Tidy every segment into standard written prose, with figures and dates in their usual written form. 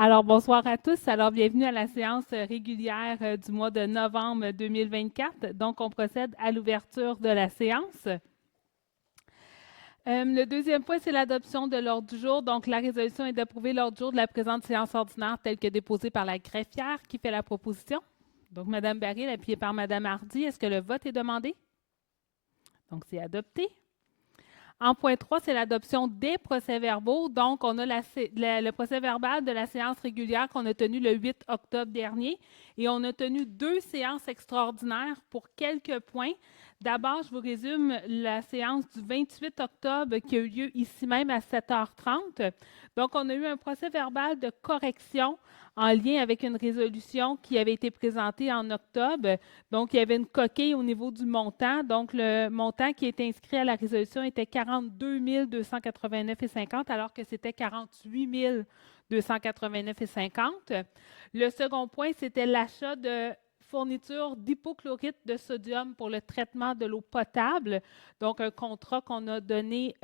Alors, bonsoir à tous. Alors, bienvenue à la séance régulière du mois de novembre 2024. Donc, on procède à l'ouverture de la séance. Le deuxième point, c'est l'adoption de l'ordre du jour. Donc, la résolution est d'approuver l'ordre du jour de la présente séance ordinaire telle que déposée par la greffière qui fait la proposition. Donc, Mme Baril, appuyée par Mme Hardy. Est-ce que le vote est demandé? Donc, c'est adopté. En point 3, c'est l'adoption des procès-verbaux. Donc, on a le procès-verbal de la séance régulière qu'on a tenue le 8 octobre dernier et on a tenu 2 séances extraordinaires pour quelques points. D'abord, je vous résume la séance du 28 octobre qui a eu lieu ici même à 7h30. Donc, on a eu un procès-verbal de correction en lien avec une résolution qui avait été présentée en octobre. Donc, il y avait une coquille au niveau du montant. Donc, le montant qui était inscrit à la résolution était 42 289,50 alors que c'était 48 289,50. Le second point, c'était l'achat de fourniture d'hypochlorite de sodium pour le traitement de l'eau potable. Donc, un contrat qu'on a donné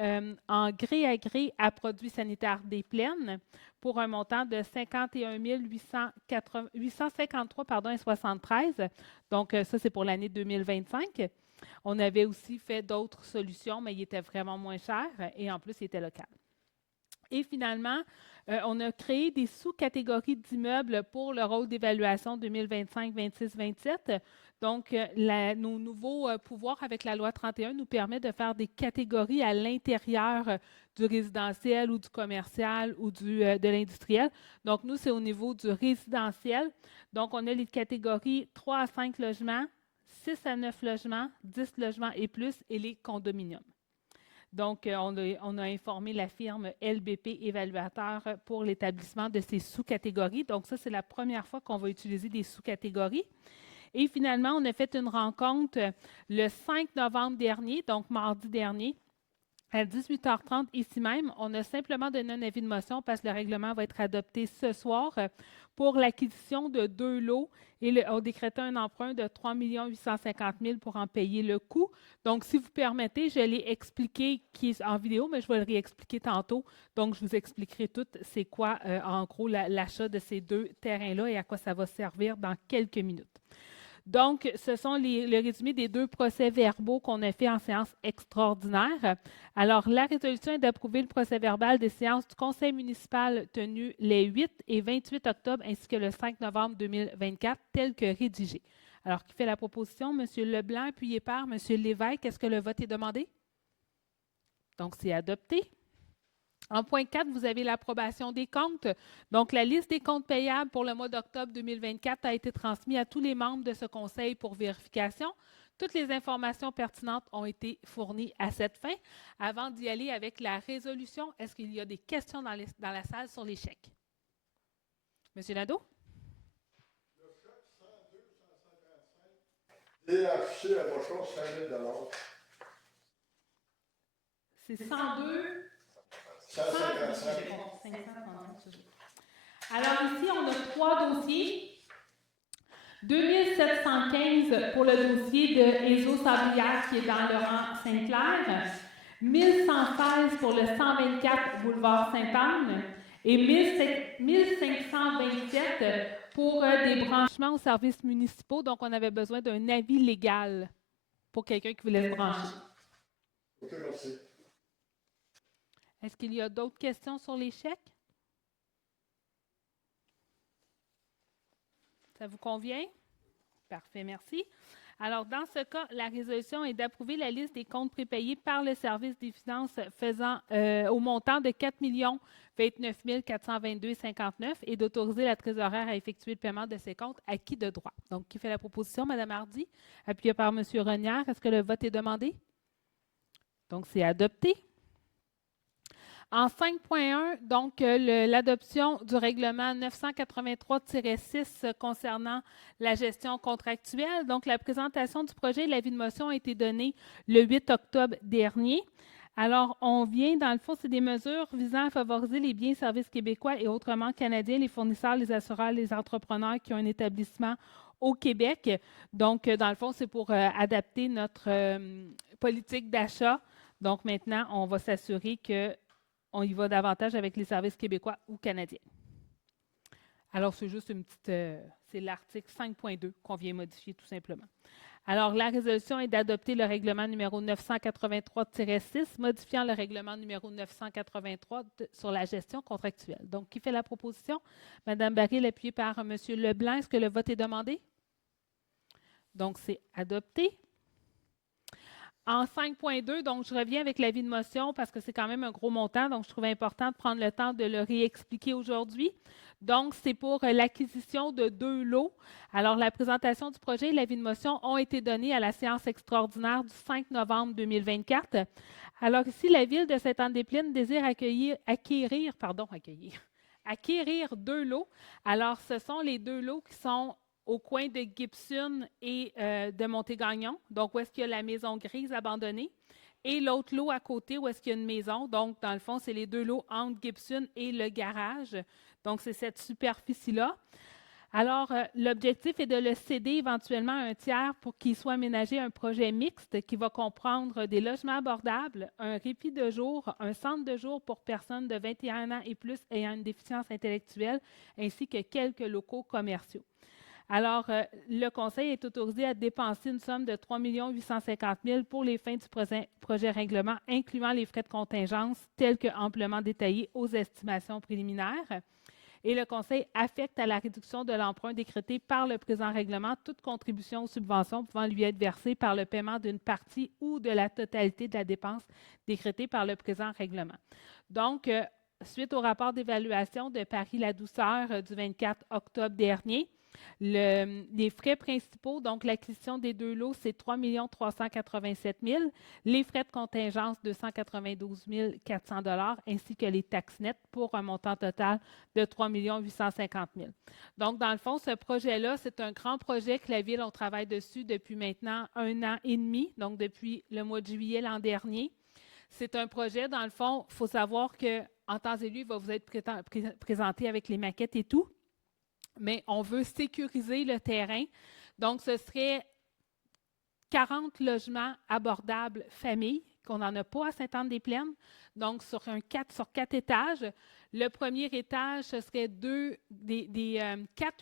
en gré à gré à Produits sanitaires des Plaines pour un montant de 51 853,73. Donc, ça, c'est pour l'année 2025. On avait aussi fait d'autres solutions, mais il était vraiment moins cher et en plus, il était local. Et finalement, on a créé des sous-catégories d'immeubles pour le rôle d'évaluation 2025, 26, 27. Donc, nos nouveaux pouvoirs avec la loi 31 nous permettent de faire des catégories à l'intérieur du résidentiel ou du commercial ou de l'industriel. Donc, nous, c'est au niveau du résidentiel. Donc, on a les catégories 3 à 5 logements, 6 à 9 logements, 10 logements et plus et les condominiums. Donc, on a informé la firme LBP Évaluateur pour l'établissement de ces sous-catégories. Donc, ça, c'est la première fois qu'on va utiliser des sous-catégories. Et finalement, on a fait une rencontre le 5 novembre dernier, donc mardi dernier, à 18h30 ici même. On a simplement donné un avis de motion parce que le règlement va être adopté ce soir pour l'acquisition de 2 lots et on décrétait un emprunt de 3 850 000 pour en payer le coût. Donc, si vous permettez, je l'ai expliqué qui est en vidéo, mais je vais le réexpliquer tantôt. Donc, je vous expliquerai tout c'est quoi, en gros, l'achat de ces 2 terrains-là et à quoi ça va servir dans quelques minutes. Donc, ce sont le résumé des 2 procès-verbaux qu'on a fait en séance extraordinaire. Alors, la résolution est d'approuver le procès-verbal des séances du Conseil municipal tenues les 8 et 28 octobre ainsi que le 5 novembre 2024, tel que rédigé. Alors, qui fait la proposition? M. Leblanc, appuyé par M. Lévesque. Est-ce que le vote est demandé? Donc, c'est adopté. En point 4, vous avez l'approbation des comptes. Donc, la liste des comptes payables pour le mois d'octobre 2024 a été transmise à tous les membres de ce conseil pour vérification. Toutes les informations pertinentes ont été fournies à cette fin. Avant d'y aller avec la résolution, est-ce qu'il y a des questions dans la salle sur les chèques? Monsieur Nadeau? Le chèque 102, 155 est affiché à votre chose 5 000 C'est 102, 155. 530. Alors ici, on a 3 dossiers. 2715 pour le dossier de Ezo Sablière qui est dans le rang Sainte-Claire, 1116 pour le 124 boulevard Sainte-Anne et 1527 pour des branchements aux services municipaux. Donc, on avait besoin d'un avis légal pour quelqu'un qui voulait se brancher. OK, merci. Est-ce qu'il y a d'autres questions sur les chèques? Ça vous convient? Parfait, merci. Alors, dans ce cas, la résolution est d'approuver la liste des comptes prépayés par le service des finances faisant au montant de 4 29 422,59 et d'autoriser la trésorière à effectuer le paiement de ces comptes acquis de droit. Donc, qui fait la proposition? Mme Hardy, appuyée par M. Renière. Est-ce que le vote est demandé? Donc, c'est adopté. En 5.1, donc, l'adoption du règlement 983-6 concernant la gestion contractuelle. Donc, la présentation du projet et l'avis de motion a été donnée le 8 octobre dernier. Alors, on vient, dans le fond, c'est des mesures visant à favoriser les biens et services québécois et autrement canadiens, les fournisseurs, les assureurs, les entrepreneurs qui ont un établissement au Québec. Donc, dans le fond, c'est pour adapter notre politique d'achat. Donc, maintenant, on va s'assurer que on y va davantage avec les services québécois ou canadiens. Alors, c'est juste une petite, c'est l'article 5.2 qu'on vient modifier tout simplement. Alors, la résolution est d'adopter le règlement numéro 983-6, modifiant le règlement numéro 983 sur la gestion contractuelle. Donc, qui fait la proposition? Mme Baril, appuyée par M. Leblanc. Est-ce que le vote est demandé? Donc, c'est adopté. En 5.2, donc je reviens avec l'avis de motion parce que c'est quand même un gros montant, donc je trouve important de prendre le temps de le réexpliquer aujourd'hui. Donc, c'est pour l'acquisition de 2 lots. Alors, la présentation du projet et l'avis de motion ont été donnés à la séance extraordinaire du 5 novembre 2024. Alors ici, la Ville de Sainte-Anne-des-Plaines désire acquérir 2 lots. Alors, ce sont les 2 lots qui sont au coin de Gibson et de Montegagnon, donc où est-ce qu'il y a la maison grise abandonnée, et l'autre lot à côté où est-ce qu'il y a une maison. Donc, dans le fond, c'est les 2 lots entre Gibson et le garage. Donc, c'est cette superficie-là. Alors, l'objectif est de le céder éventuellement à un tiers pour qu'il soit aménagé un projet mixte qui va comprendre des logements abordables, un répit de jour, un centre de jour pour personnes de 21 ans et plus ayant une déficience intellectuelle, ainsi que quelques locaux commerciaux. Alors, le Conseil est autorisé à dépenser une somme de 3 850 000 pour les fins du projet règlement, incluant les frais de contingence tels que amplement détaillés aux estimations préliminaires. Et le Conseil affecte à la réduction de l'emprunt décrété par le présent règlement toute contribution ou subvention pouvant lui être versée par le paiement d'une partie ou de la totalité de la dépense décrétée par le présent règlement. Donc, suite au rapport d'évaluation de Paris-la-Douceur du 24 octobre dernier, les frais principaux, donc l'acquisition des 2 lots, c'est 3 387 000, les frais de contingence, 292 400 $, ainsi que les taxes nettes pour un montant total de 3 850 000. Donc, dans le fond, ce projet-là, c'est un grand projet que la Ville, on travaille dessus depuis maintenant 1 an et demi, donc depuis le mois de juillet l'an dernier. C'est un projet, dans le fond, il faut savoir qu'en temps et lieu, il va vous être présenté avec les maquettes et tout. Mais on veut sécuriser le terrain. Donc, ce serait 40 logements abordables familles, qu'on n'en a pas à Sainte-Anne-des-Plaines. Donc, sur 4 étages. Le premier étage, ce serait 4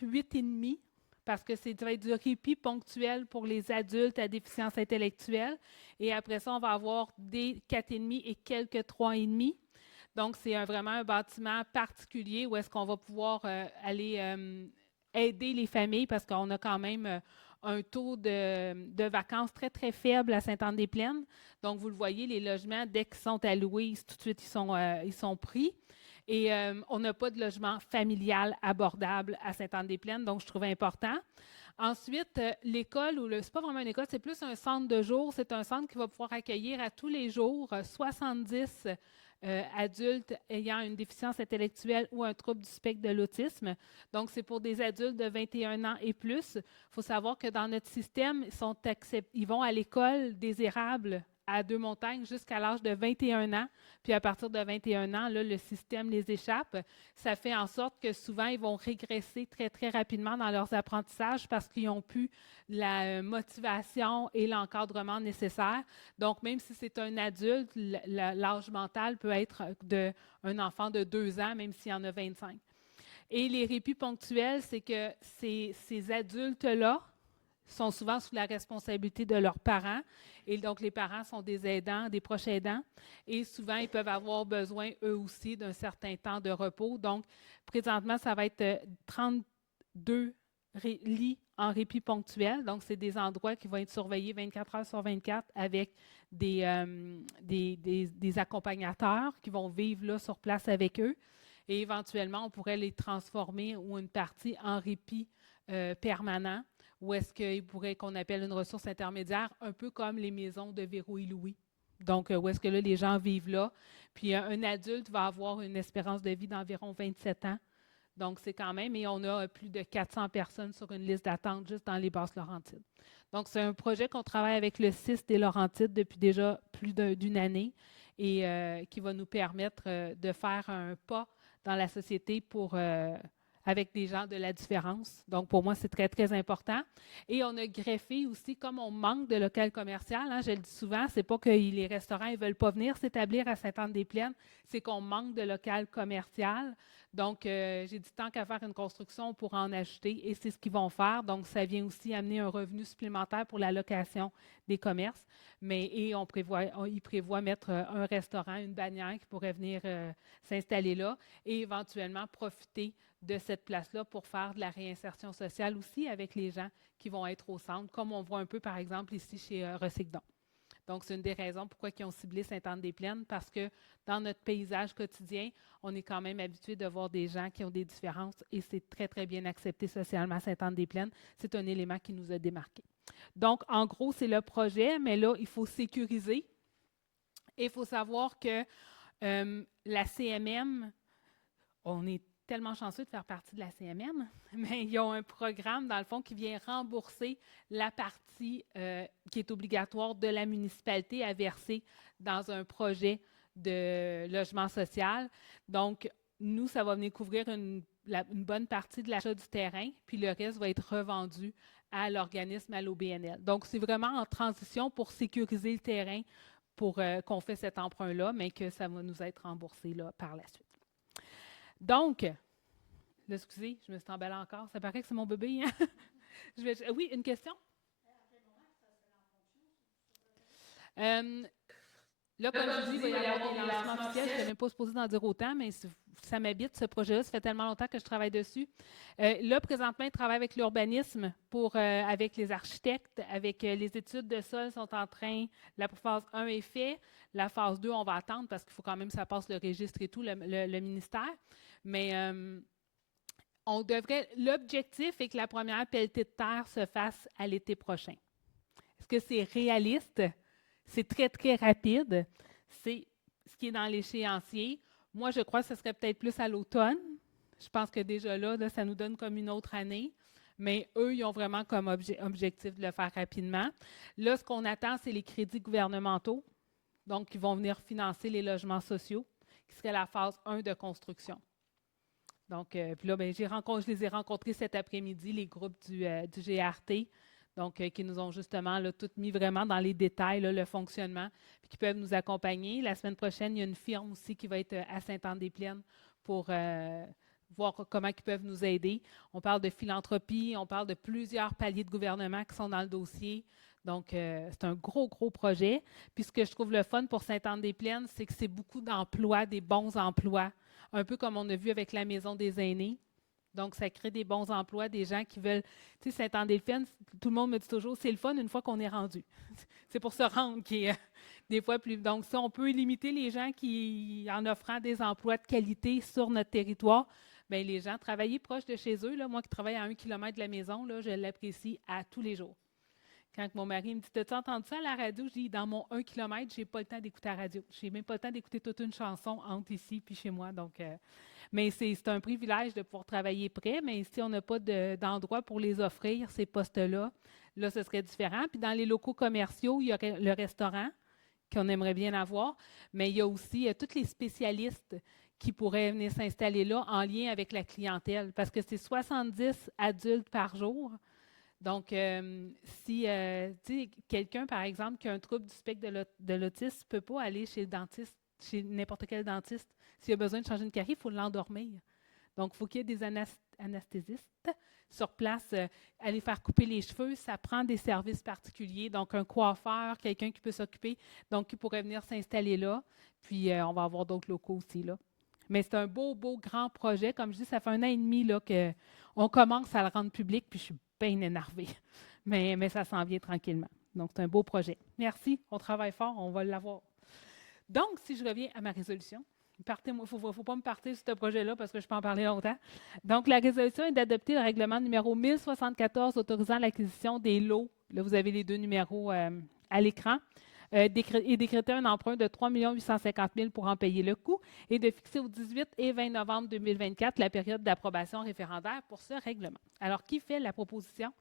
8,5, parce que ça va être du répit ponctuel pour les adultes à déficience intellectuelle. Et après ça, on va avoir des 4,5 et quelques 3,5. Donc, c'est vraiment un bâtiment particulier où est-ce qu'on va pouvoir aller aider les familles parce qu'on a quand même un taux de vacances très, très faible à Sainte-Anne-des-Plaines. Donc, vous le voyez, les logements, dès qu'ils sont alloués, tout de suite, ils sont pris. Et on n'a pas de logement familial abordable à Sainte-Anne-des-Plaines, donc je trouve important. Ensuite, l'école, c'est pas vraiment une école, c'est plus un centre de jour. C'est un centre qui va pouvoir accueillir à tous les jours 70 adultes ayant une déficience intellectuelle ou un trouble du spectre de l'autisme. Donc, c'est pour des adultes de 21 ans et plus. Il faut savoir que dans notre système, ils vont à l'école des érables à Deux-Montagnes jusqu'à l'âge de 21 ans. Puis à partir de 21 ans, là, le système les échappe. Ça fait en sorte que souvent, ils vont régresser très, très rapidement dans leurs apprentissages parce qu'ils n'ont plus la motivation et l'encadrement nécessaires. Donc, même si c'est un adulte, l'âge mental peut être d'un enfant de 2 ans, même s'il y en a 25. Et les répits ponctuels, c'est que ces adultes-là sont souvent sous la responsabilité de leurs parents. Et donc, les parents sont des aidants, des proches aidants. Et souvent, ils peuvent avoir besoin, eux aussi, d'un certain temps de repos. Donc, présentement, ça va être 32 lits en répit ponctuel. Donc, c'est des endroits qui vont être surveillés 24 heures sur 24 avec des accompagnateurs qui vont vivre là sur place avec eux. Et éventuellement, on pourrait les transformer ou une partie en répit permanent, ou est-ce qu'il pourrait qu'on appelle une ressource intermédiaire, un peu comme les maisons de Véro et Louis. Donc, où est-ce que là, les gens vivent là. Puis, un adulte va avoir une espérance de vie d'environ 27 ans. Donc, c'est quand même, et on a plus de 400 personnes sur une liste d'attente juste dans les Basses-Laurentides. Donc, c'est un projet qu'on travaille avec le CIS des Laurentides depuis déjà plus d'une année et qui va nous permettre de faire un pas dans la société pour avec des gens de la différence. Donc, pour moi, c'est très, très important. Et on a greffé aussi, comme on manque de local commercial, hein, je le dis souvent, c'est pas que les restaurants ne veulent pas venir s'établir à Sainte-Anne-des-Plaines, c'est qu'on manque de local commercial. Donc, j'ai dit tant qu'à faire une construction, on pourra en ajouter et c'est ce qu'ils vont faire. Donc, ça vient aussi amener un revenu supplémentaire pour la location des commerces. Et ils prévoient mettre un restaurant, une bannière qui pourrait venir s'installer là et éventuellement profiter de cette place-là pour faire de la réinsertion sociale aussi avec les gens qui vont être au centre, comme on voit un peu, par exemple, ici chez Recycdon. Donc, c'est une des raisons pourquoi ils ont ciblé Sainte-Anne-des-Plaines, parce que dans notre paysage quotidien, on est quand même habitué de voir des gens qui ont des différences et c'est très, très bien accepté socialement à Sainte-Anne-des-Plaines. C'est un élément qui nous a démarqués. Donc, en gros, c'est le projet, mais là, il faut sécuriser. Et il faut savoir que la CMM, on est tellement chanceux de faire partie de la CMM, mais ils ont un programme, dans le fond, qui vient rembourser la partie qui est obligatoire de la municipalité à verser dans un projet de logement social. Donc, nous, ça va venir couvrir une bonne partie de l'achat du terrain, puis le reste va être revendu à l'organisme, à l'OBNL. Donc, c'est vraiment en transition pour sécuriser le terrain pour qu'on fait cet emprunt-là, mais que ça va nous être remboursé là, par la suite. Donc, là, excusez, je me suis emballée encore. Ça paraît que c'est mon bébé. Hein? Oui, une question? Là, comme je dis, il va y avoir des lancements officiels. Je ne suis même pas supposée d'en dire autant, mais ça m'habite, ce projet-là. Ça fait tellement longtemps que je travaille dessus. Là, présentement, je travaille avec l'urbanisme, avec les architectes, avec les études de sol sont en train. La phase 1 est faite. La phase 2, on va attendre parce qu'il faut quand même que ça passe le registre et tout, le ministère. Mais l'objectif est que la première pelletée de terre se fasse à l'été prochain. Est-ce que c'est réaliste? C'est très, très rapide. C'est ce qui est dans l'échéancier. Moi, je crois que ce serait peut-être plus à l'automne. Je pense que déjà là, ça nous donne comme une autre année. Mais eux, ils ont vraiment comme objectif de le faire rapidement. Là, ce qu'on attend, c'est les crédits gouvernementaux. Donc, ils vont venir financer les logements sociaux, qui serait la phase 1 de construction. Donc, puis là, je les ai rencontrés cet après-midi, les groupes du GRT, donc qui nous ont justement là, tout mis vraiment dans les détails, là, le fonctionnement, puis qui peuvent nous accompagner. La semaine prochaine, il y a une firme aussi qui va être à Sainte-Anne-des-Plaines pour voir comment ils peuvent nous aider. On parle de philanthropie, on parle de plusieurs paliers de gouvernement qui sont dans le dossier. Donc, c'est un gros, gros projet. Puis, ce que je trouve le fun pour Sainte-Anne-des-Plaines, c'est que c'est beaucoup d'emplois, des bons emplois, un peu comme on a vu avec la Maison des aînés. Donc, ça crée des bons emplois, des gens qui veulent. Tu sais, Sainte-Anne-des-Plaines, tout le monde me dit toujours, c'est le fun une fois qu'on est rendu. C'est pour se rendre qui est des fois plus. Donc, si on peut limiter les gens qui, en offrant des emplois de qualité sur notre territoire, bien, les gens, travailler proche de chez eux, là, moi qui travaille à 1 kilomètre de la maison, là, je l'apprécie à tous les jours. Quand mon mari me dit « T'as-tu entendu ça à la radio? » Je dis « Dans mon 1 kilomètre, je n'ai pas le temps d'écouter la radio. Je n'ai même pas le temps d'écouter toute une chanson entre ici et chez moi. » Donc, mais c'est un privilège de pouvoir travailler près, mais si on n'a pas d'endroit pour les offrir, ces postes-là, là, ce serait différent. Puis dans les locaux commerciaux, il y aurait le restaurant qu'on aimerait bien avoir, mais il y a aussi tous les spécialistes qui pourraient venir s'installer là en lien avec la clientèle, parce que c'est 70 adultes par jour. Donc, si quelqu'un, par exemple, qui a un trouble du spectre de l'autisme, ne peut pas aller chez le dentiste, chez n'importe quel dentiste. S'il a besoin de changer une carie, il faut l'endormir. Donc, il faut qu'il y ait des anesthésistes sur place, aller faire couper les cheveux. Ça prend des services particuliers. Donc, un coiffeur, quelqu'un qui peut s'occuper, donc qui pourrait venir s'installer là. Puis, on va avoir d'autres locaux aussi là. Mais c'est un beau, beau, grand projet. Comme je dis, ça fait 1 an et demi là, qu'on commence à le rendre public, puis je suis bien énervée. Mais ça s'en vient tranquillement. Donc, c'est un beau projet. Merci. On travaille fort. On va l'avoir. Donc, si je reviens à ma résolution, il ne faut pas me partir sur ce projet-là parce que je peux en parler longtemps. Donc, la résolution est d'adopter le règlement numéro 1074 autorisant l'acquisition des lots. Là, vous avez les 2 numéros à l'écran. Et décréter un emprunt de 3 850 000 pour en payer le coût et de fixer au 18 et 20 novembre 2024 la période d'approbation référendaire pour ce règlement. Alors, qui fait la proposition?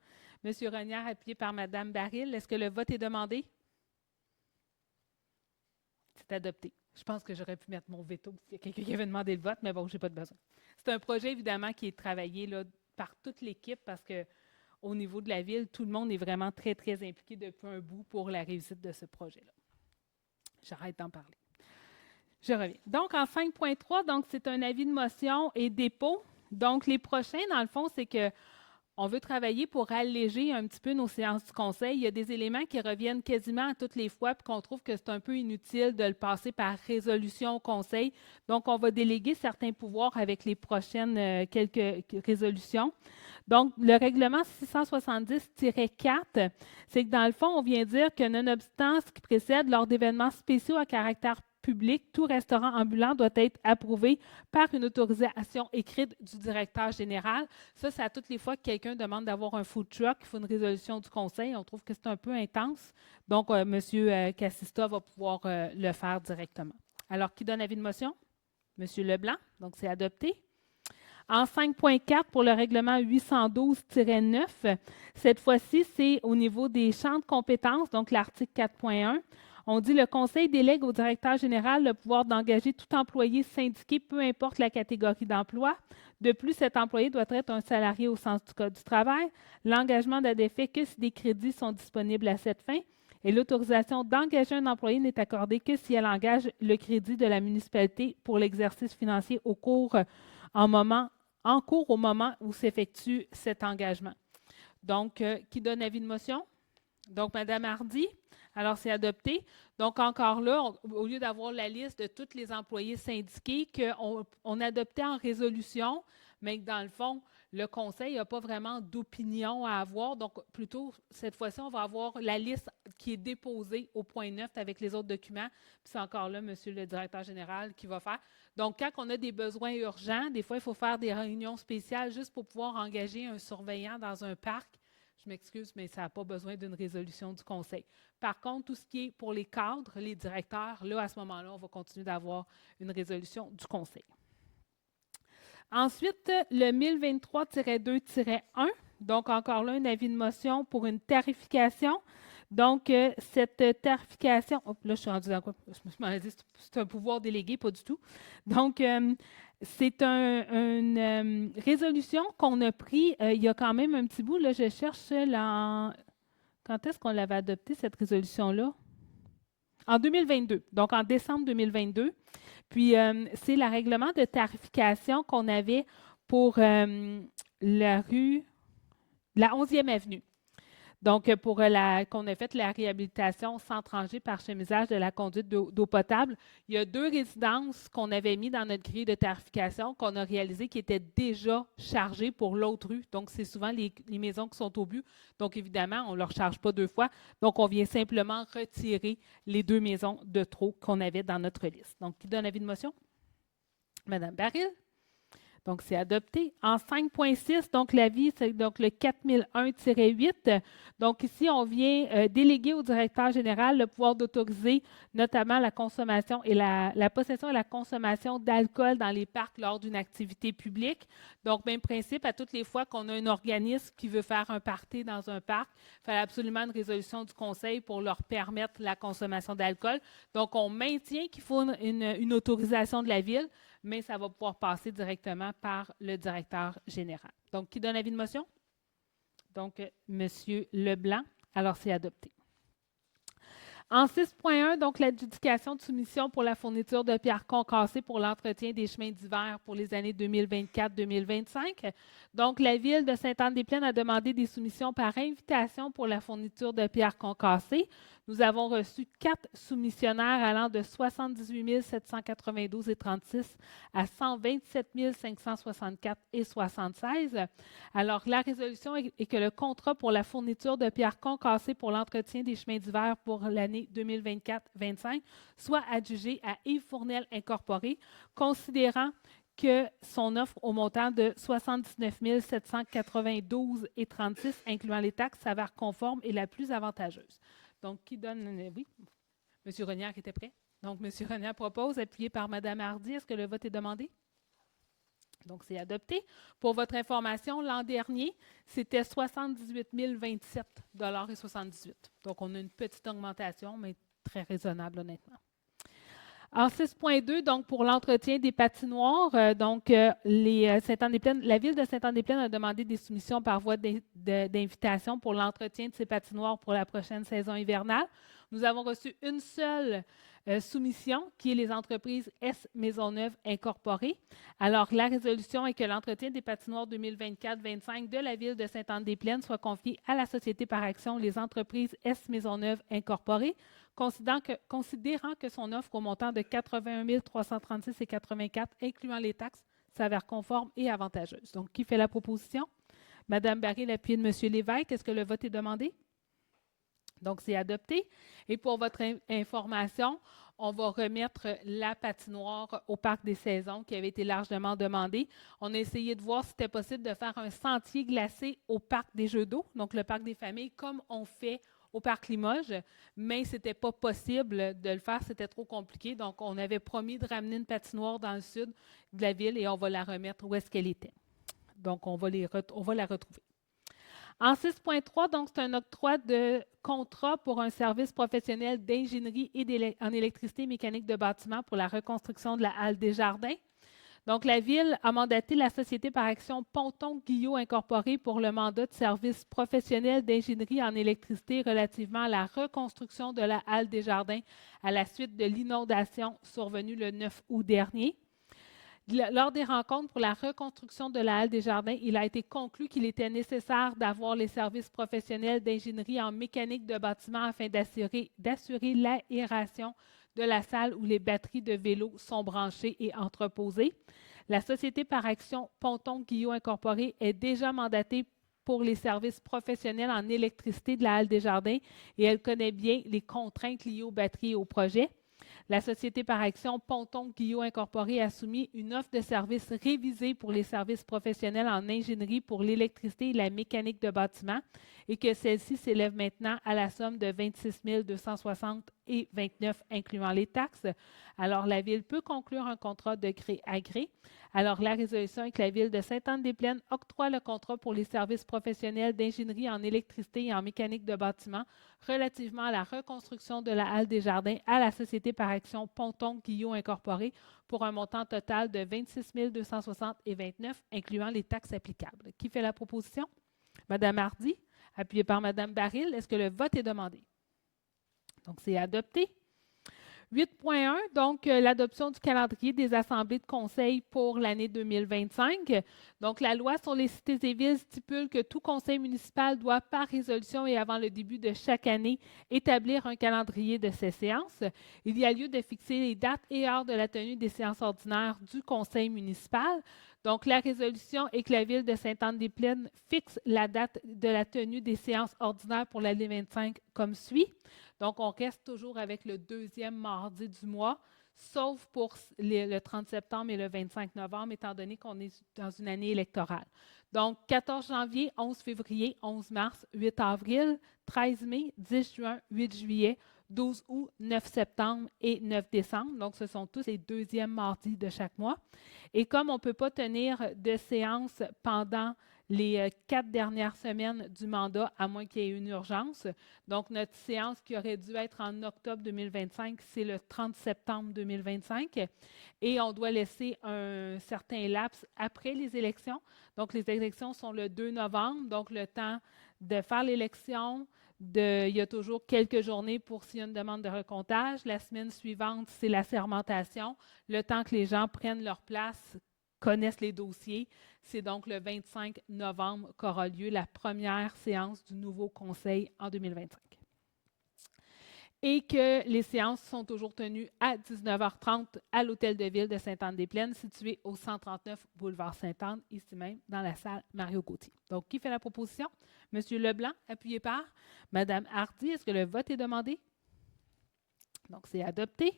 M. Renière, appuyé par Mme Baril. Est-ce que le vote est demandé? C'est adopté. Je pense que j'aurais pu mettre mon veto s'il y a quelqu'un qui avait demandé le vote, mais bon, je n'ai pas de besoin. C'est un projet, évidemment, qui est travaillé là, par toute l'équipe parce qu'au niveau de la ville, tout le monde est vraiment très, très impliqué depuis un bout pour la réussite de ce projet-là. J'arrête d'en parler. Je reviens. Donc, en 5.3, donc c'est un avis de motion et dépôt. Donc, les prochains, dans le fond, c'est que on veut travailler pour alléger un petit peu nos séances du conseil. Il y a des éléments qui reviennent quasiment à toutes les fois, puis qu'on trouve que c'est un peu inutile de le passer par résolution au conseil. Donc, on va déléguer certains pouvoirs avec les prochaines quelques résolutions. Donc, le règlement 670-4, c'est que dans le fond, on vient dire que nonobstant ce qui précède, lors d'événements spéciaux à caractère public, tout restaurant ambulant doit être approuvé par une autorisation écrite du directeur général. Ça, c'est à toutes les fois que quelqu'un demande d'avoir un food truck, il faut une résolution du conseil. On trouve que c'est un peu intense. Donc, M. Cassista va pouvoir le faire directement. Alors, qui donne avis de motion? M. Leblanc. Donc, c'est adopté. En 5.4, pour le règlement 812-9, cette fois-ci, c'est au niveau des champs de compétences, donc l'article 4.1. On dit le Conseil délègue au directeur général le pouvoir d'engager tout employé syndiqué, peu importe la catégorie d'emploi. De plus, cet employé doit être un salarié au sens du Code du travail. L'engagement n'a d'effet que si des crédits sont disponibles à cette fin. Et l'autorisation d'engager un employé n'est accordée que si elle engage le crédit de la municipalité pour l'exercice financier au cours au moment où s'effectue cet engagement. Donc, qui donne avis de motion? Donc, Mme Hardy. Alors, c'est adopté. Donc, encore là, au lieu d'avoir la liste de tous les employés syndiqués qu'on adoptait en résolution, mais que dans le fond, le conseil n'a pas vraiment d'opinion à avoir. Donc, plutôt, cette fois-ci, on va avoir la liste qui est déposée au point 9 avec les autres documents. Puis c'est encore là, Monsieur le directeur général, qui va faire. Donc, quand on a des besoins urgents, des fois, il faut faire des réunions spéciales juste pour pouvoir engager un surveillant dans un parc. Je m'excuse, mais ça n'a pas besoin d'une résolution du conseil. Par contre, tout ce qui est pour les cadres, les directeurs, là, à ce moment-là, on va continuer d'avoir une résolution du conseil. Ensuite, le 1023-2-1, donc encore là, un avis de motion pour une tarification. Donc, cette tarification, là, je suis rendue dans quoi? Je me suis dit, c'est un pouvoir délégué, pas du tout. Donc, c'est une résolution qu'on a prise il y a quand même un petit bout. Là, je cherche là, quand est-ce qu'on l'avait adoptée, cette résolution-là? En 2022, donc en décembre 2022. Puis, c'est le règlement de tarification qu'on avait pour la 11e avenue. Donc, qu'on a fait la réhabilitation sans trancher par chemisage de la conduite d'eau potable, il y a 2 résidences qu'on avait mis dans notre grille de tarification qu'on a réalisé qui étaient déjà chargées pour l'autre rue. Donc, c'est souvent les maisons qui sont au but. Donc, évidemment, on ne leur charge pas 2 fois. Donc, on vient simplement retirer les 2 maisons de trop qu'on avait dans notre liste. Donc, qui donne avis de motion? Madame Baril. Donc, c'est adopté. En 5.6, donc l'avis, c'est donc le 4001-8. Donc, ici, on vient déléguer au directeur général le pouvoir d'autoriser notamment la consommation et la possession et la consommation d'alcool dans les parcs lors d'une activité publique. Donc, même principe, à toutes les fois qu'on a un organisme qui veut faire un party dans un parc, il fallait absolument une résolution du conseil pour leur permettre la consommation d'alcool. Donc, on maintient qu'il faut une autorisation de la ville, mais ça va pouvoir passer directement par le directeur général. Donc, qui donne avis de motion? Donc, M. Leblanc. Alors, c'est adopté. En 6.1, donc l'adjudication de soumission pour la fourniture de pierres concassées pour l'entretien des chemins d'hiver pour les années 2024-2025. Donc, la Ville de Sainte-Anne-des-Plaines a demandé des soumissions par invitation pour la fourniture de pierres concassées. Nous avons reçu 4 soumissionnaires allant de 78 792,36 à 127 564,76. Alors, la résolution est que le contrat pour la fourniture de pierres concassées pour l'entretien des chemins d'hiver pour l'année 2024-25 soit adjugé à Yves Fournel Incorporé, considérant que son offre au montant de 79 792,36, incluant les taxes, s'avère conforme et la plus avantageuse. Donc, qui donne... Oui, M. Renière était prêt. Donc, M. Renière propose, appuyé par Mme Hardy. Est-ce que le vote est demandé? Donc, c'est adopté. Pour votre information, l'an dernier, c'était 78 027,78 $. Donc, on a une petite augmentation, mais très raisonnable, honnêtement. En 6.2, donc pour l'entretien des patinoires, Saint-Anne-des-Plaines, la Ville de Saint-Anne-des-Plaines a demandé des soumissions par voie d'invitation pour l'entretien de ces patinoires pour la prochaine saison hivernale. Nous avons reçu une seule soumission, qui est les entreprises S Maisonneuve Incorporées. Alors, la résolution est que l'entretien des patinoires 2024-25 de la Ville de Saint-Anne-des-Plaines soit confié à la Société par action les entreprises S Maisonneuve Incorporées, considérant que son offre au montant de 81 336,84 incluant les taxes, s'avère conforme et avantageuse. Donc, qui fait la proposition? Mme Baril, appuyée de M. Lévesque. Est-ce que le vote est demandé? Donc, c'est adopté. Et pour votre information, on va remettre la patinoire au Parc des Saisons qui avait été largement demandée. On a essayé de voir si c'était possible de faire un sentier glacé au Parc des Jeux d'eau, donc le Parc des Familles, comme on fait au Parc Limoges, mais ce n'était pas possible de le faire, c'était trop compliqué. Donc, on avait promis de ramener une patinoire dans le sud de la ville et on va la remettre où est-ce qu'elle était. Donc, on va la retrouver. En 6.3, donc, c'est un octroi de contrat pour un service professionnel d'ingénierie et en électricité et mécanique de bâtiment pour la reconstruction de la halle Desjardins. Donc, la Ville a mandaté la Société par action Ponton-Guillot Incorporée pour le mandat de service professionnel d'ingénierie en électricité relativement à la reconstruction de la halle Desjardins à la suite de l'inondation survenue le 9 août dernier. Lors des rencontres pour la reconstruction de la halle Desjardins, il a été conclu qu'il était nécessaire d'avoir les services professionnels d'ingénierie en mécanique de bâtiment afin d'assurer l'aération de la salle où les batteries de vélos sont branchées et entreposées. La Société par action Ponton-Guillot Incorporée est déjà mandatée pour les services professionnels en électricité de la halle Desjardins et elle connaît bien les contraintes liées aux batteries et au projet. La Société par action Ponton-Guillot Incorporée a soumis une offre de services révisée pour les services professionnels en ingénierie pour l'électricité et la mécanique de bâtiment et que celle-ci s'élève maintenant à la somme de 26 260,29 incluant les taxes. Alors, la Ville peut conclure un contrat de gré à gré. Alors, la résolution est que la Ville de Saint-Anne-des-Plaines octroie le contrat pour les services professionnels d'ingénierie en électricité et en mécanique de bâtiment relativement à la reconstruction de la halle Desjardins à la Société par action Ponton-Guillot Incorporée pour un montant total de 26 260,29 incluant les taxes applicables. Qui fait la proposition? Mme Hardy, appuyée par Mme Baril. Est-ce que le vote est demandé? Donc, c'est adopté. 8.1, donc l'adoption du calendrier des assemblées de conseil pour l'année 2025. Donc, la loi sur les cités et villes stipule que tout conseil municipal doit, par résolution et avant le début de chaque année, établir un calendrier de ces séances. Il y a lieu de fixer les dates et heures de la tenue des séances ordinaires du conseil municipal. Donc, la résolution est que la Ville de Saint-Anne-des-Plaines fixe la date de la tenue des séances ordinaires pour l'année 25 comme suit. Donc, on reste toujours avec le deuxième mardi du mois, sauf pour le 30 septembre et le 25 novembre, étant donné qu'on est dans une année électorale. Donc, 14 janvier, 11 février, 11 mars, 8 avril, 13 mai, 10 juin, 8 juillet, 12 août, 9 septembre et 9 décembre. Donc, ce sont tous les deuxièmes mardis de chaque mois. Et comme on ne peut pas tenir de séance pendant les 4 dernières semaines du mandat, à moins qu'il y ait une urgence. Donc, notre séance qui aurait dû être en octobre 2025, c'est le 30 septembre 2025. Et on doit laisser un certain laps après les élections. Donc, les élections sont le 2 novembre, donc le temps de faire l'élection. Il y a toujours quelques journées pour s'il y a une demande de recomptage. La semaine suivante, c'est la sermentation. Le temps que les gens prennent leur place, connaissent les dossiers. C'est donc le 25 novembre qu'aura lieu la première séance du nouveau conseil en 2025. Et que les séances sont toujours tenues à 19h30 à l'Hôtel de Ville de Sainte-Anne-des-Plaines, situé au 139 boulevard Sainte-Anne, ici même, dans la salle Mario-Gauthier. Donc, qui fait la proposition? M. Leblanc, appuyé par Mme Hardy. Est-ce que le vote est demandé? Donc, c'est adopté.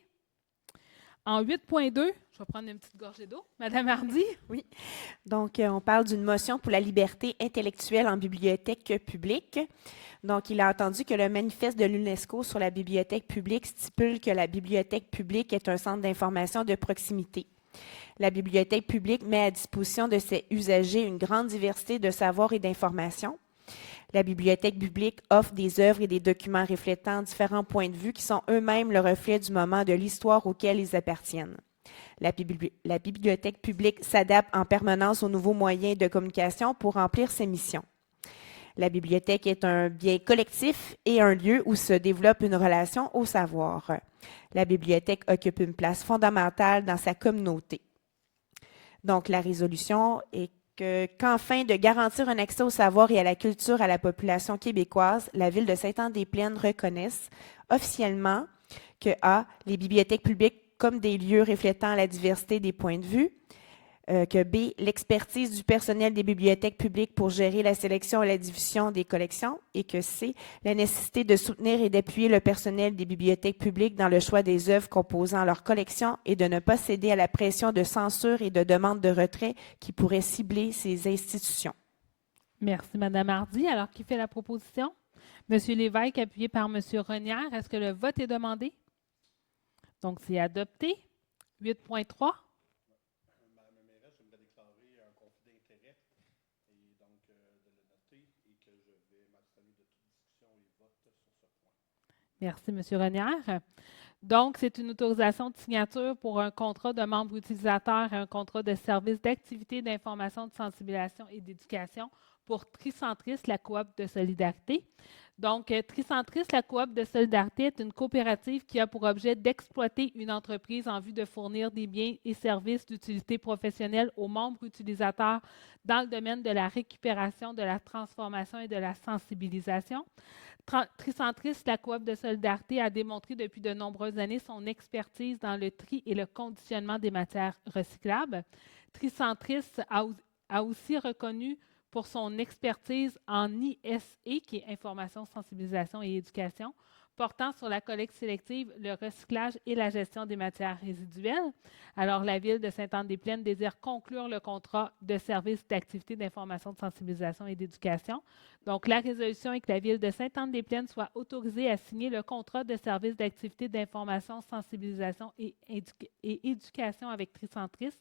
En 8.2, je vais prendre une petite gorgée d'eau. Mme Hardy? Oui. Donc, on parle d'une motion pour la liberté intellectuelle en bibliothèque publique. Donc, il a entendu que le manifeste de l'UNESCO sur la bibliothèque publique stipule que la bibliothèque publique est un centre d'information de proximité. La bibliothèque publique met à disposition de ses usagers une grande diversité de savoirs et d'informations. La bibliothèque publique offre des œuvres et des documents reflétant différents points de vue qui sont eux-mêmes le reflet du moment de l'histoire auquel ils appartiennent. La bibliothèque publique s'adapte en permanence aux nouveaux moyens de communication pour remplir ses missions. La bibliothèque est un bien collectif et un lieu où se développe une relation au savoir. La bibliothèque occupe une place fondamentale dans sa communauté. Donc, la résolution est qu'afin de garantir un accès au savoir et à la culture à la population québécoise, la Ville de Sainte-Anne-des-Plaines reconnaisse officiellement que A, les bibliothèques publiques comme des lieux reflétant la diversité des points de vue, que B, l'expertise du personnel des bibliothèques publiques pour gérer la sélection et la diffusion des collections, et que C, la nécessité de soutenir et d'appuyer le personnel des bibliothèques publiques dans le choix des œuvres composant leur collection et de ne pas céder à la pression de censure et de demande de retrait qui pourrait cibler ces institutions. Merci, Mme Hardy. Alors, qui fait la proposition? M. Lévesque, appuyé par M. Renière. Est-ce que le vote est demandé? Donc, c'est adopté. 8.3. Merci, M. Renière. Donc, c'est une autorisation de signature pour un contrat de membre utilisateur et un contrat de service d'activité, d'information, de sensibilisation et d'éducation pour Tricentris, la coop de solidarité. Donc, Tricentris, la coop de solidarité est une coopérative qui a pour objet d'exploiter une entreprise en vue de fournir des biens et services d'utilité professionnelle aux membres utilisateurs dans le domaine de la récupération, de la transformation et de la sensibilisation. Tricentris, la coop de solidarité, a démontré depuis de nombreuses années son expertise dans le tri et le conditionnement des matières recyclables. Tricentris a aussi reconnu pour son expertise en ISE, qui est Information, Sensibilisation et Éducation, portant sur la collecte sélective, le recyclage et la gestion des matières résiduelles. Alors, la Ville de Sainte-Anne-des-Plaines désire conclure le contrat de service d'activité, d'information, de sensibilisation et d'éducation. Donc, la résolution est que la Ville de Sainte-Anne-des-Plaines soit autorisée à signer le contrat de service d'activité, d'information, sensibilisation et éducation avec Tricentris,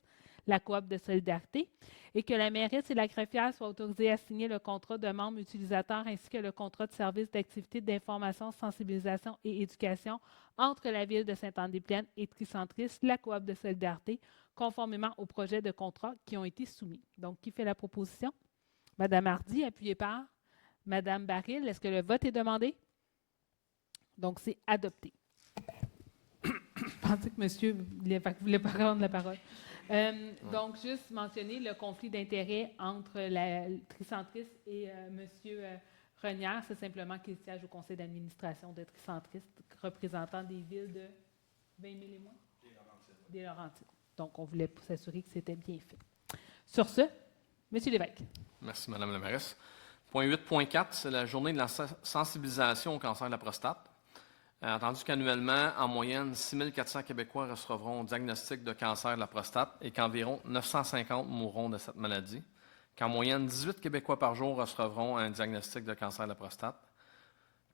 la coop de solidarité, et que la mairesse et la greffière soient autorisées à signer le contrat de membre utilisateur ainsi que le contrat de service d'activité, d'information, sensibilisation et éducation entre la Ville de Sainte-Anne-des-Plaines et Tricentris, la coop de solidarité, conformément aux projets de contrat qui ont été soumis. Donc, qui fait la proposition? Mme Hardy, appuyée par Mme Baril. Est-ce que le vote est demandé? Donc, c'est adopté. Je pensais que monsieur ne voulait pas prendre la parole. Donc, juste mentionner le conflit d'intérêts entre la Tricentris et M. Renière, c'est simplement qu'il siège au conseil d'administration de Tricentris, représentant des villes de 20 000 et moins? Des Laurentides. Donc, on voulait s'assurer que c'était bien fait. Sur ce, M. Lévesque. Merci, Mme la mairesse. Point 8.4, c'est la journée de la sensibilisation au cancer de la prostate. Entendu qu'annuellement, en moyenne, 6 400 Québécois recevront un diagnostic de cancer de la prostate et qu'environ 950 mourront de cette maladie, qu'en moyenne, 18 Québécois par jour recevront un diagnostic de cancer de la prostate,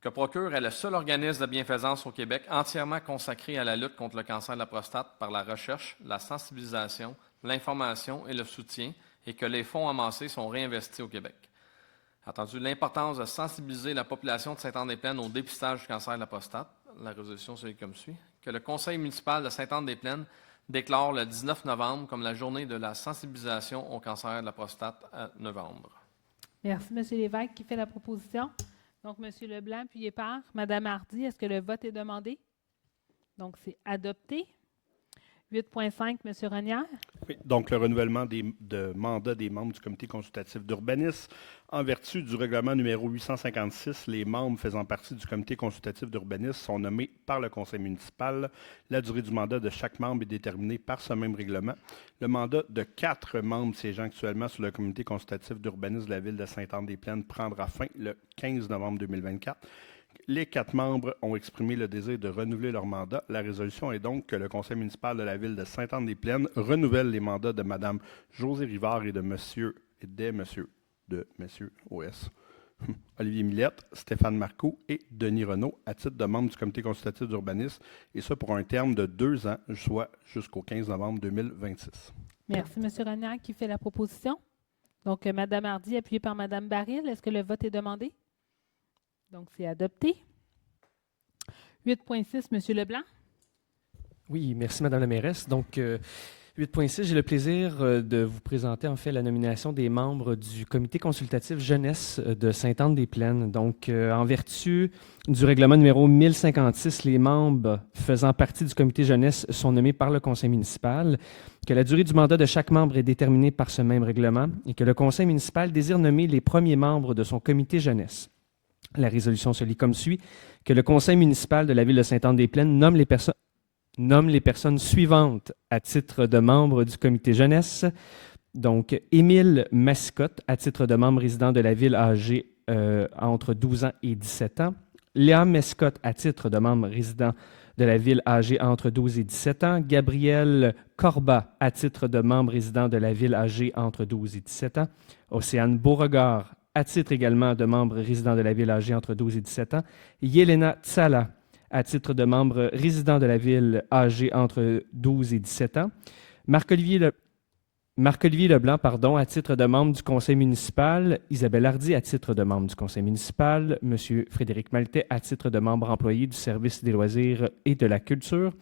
que Procure est le seul organisme de bienfaisance au Québec entièrement consacré à la lutte contre le cancer de la prostate par la recherche, la sensibilisation, l'information et le soutien, et que les fonds amassés sont réinvestis au Québec. Entendu l'importance de sensibiliser la population de Sainte-Anne-des-Plaines au dépistage du cancer de la prostate, la résolution se lit comme suit, que le Conseil municipal de Sainte-Anne-des-Plaines déclare le 19 novembre comme la journée de la sensibilisation au cancer de la prostate à novembre. Merci, M. Lévesque. Qui fait la proposition? Donc, M. Leblanc, appuyé par Mme Hardy. Est-ce que le vote est demandé? Donc, c'est adopté. 8.5, M. Renière. Oui, donc le renouvellement de mandat des membres du comité consultatif d'urbanisme. En vertu du règlement numéro 856, les membres faisant partie du comité consultatif d'urbanisme sont nommés par le conseil municipal. La durée du mandat de chaque membre est déterminée par ce même règlement. Le mandat de 4 membres siégeant actuellement sur le comité consultatif d'urbanisme de la Ville de Sainte-Anne-des-Plaines prendra fin le 15 novembre 2024. Les 4 membres ont exprimé le désir de renouveler leur mandat. La résolution est donc que le conseil municipal de la Ville de Sainte-Anne-des-Plaines renouvelle les mandats de Mme Josée Rivard et de M. OS, Olivier Millette, Stéphane Marcoux et Denis Renaud à titre de membres du comité consultatif d'urbanisme, et ça pour un terme de 2 ans, soit jusqu'au 15 novembre 2026. Merci, M. Renière. Qui fait la proposition? Donc, Mme Hardy, appuyée par Mme Baril. Est-ce que le vote est demandé? Donc, c'est adopté. 8.6, M. Leblanc. Oui, merci, Madame la mairesse. Donc, 8.6, j'ai le plaisir de vous présenter en fait la nomination des membres du comité consultatif jeunesse de Sainte-Anne-des-Plaines. Donc, en vertu du règlement numéro 1056, les membres faisant partie du comité jeunesse sont nommés par le conseil municipal, que la durée du mandat de chaque membre est déterminée par ce même règlement et que le conseil municipal désire nommer les premiers membres de son comité jeunesse. La résolution se lit comme suit, que le conseil municipal de la ville de Sainte-Anne-des-Plaines nomme les personnes suivantes à titre de membres du comité jeunesse. Donc, Émile Mascotte, à titre de membre résident de la ville âgé entre 12 ans et 17 ans. Léa Mascotte, à titre de membre résident de la ville âgée entre 12 et 17 ans. Gabriel Corba, à titre de membre résident de la ville âgée entre 12 et 17 ans. Océane Beauregard, à titre également de membre résident de la ville âgée entre 12 et 17 ans. Yelena Tsala, à titre de membre résident de la ville âgé entre 12 et 17 ans. Marc-Olivier Leblanc, à titre de membre du conseil municipal. Isabelle Hardy, à titre de membre du conseil municipal. M. Frédéric Maltais, à titre de membre employé du service des loisirs et de la culture.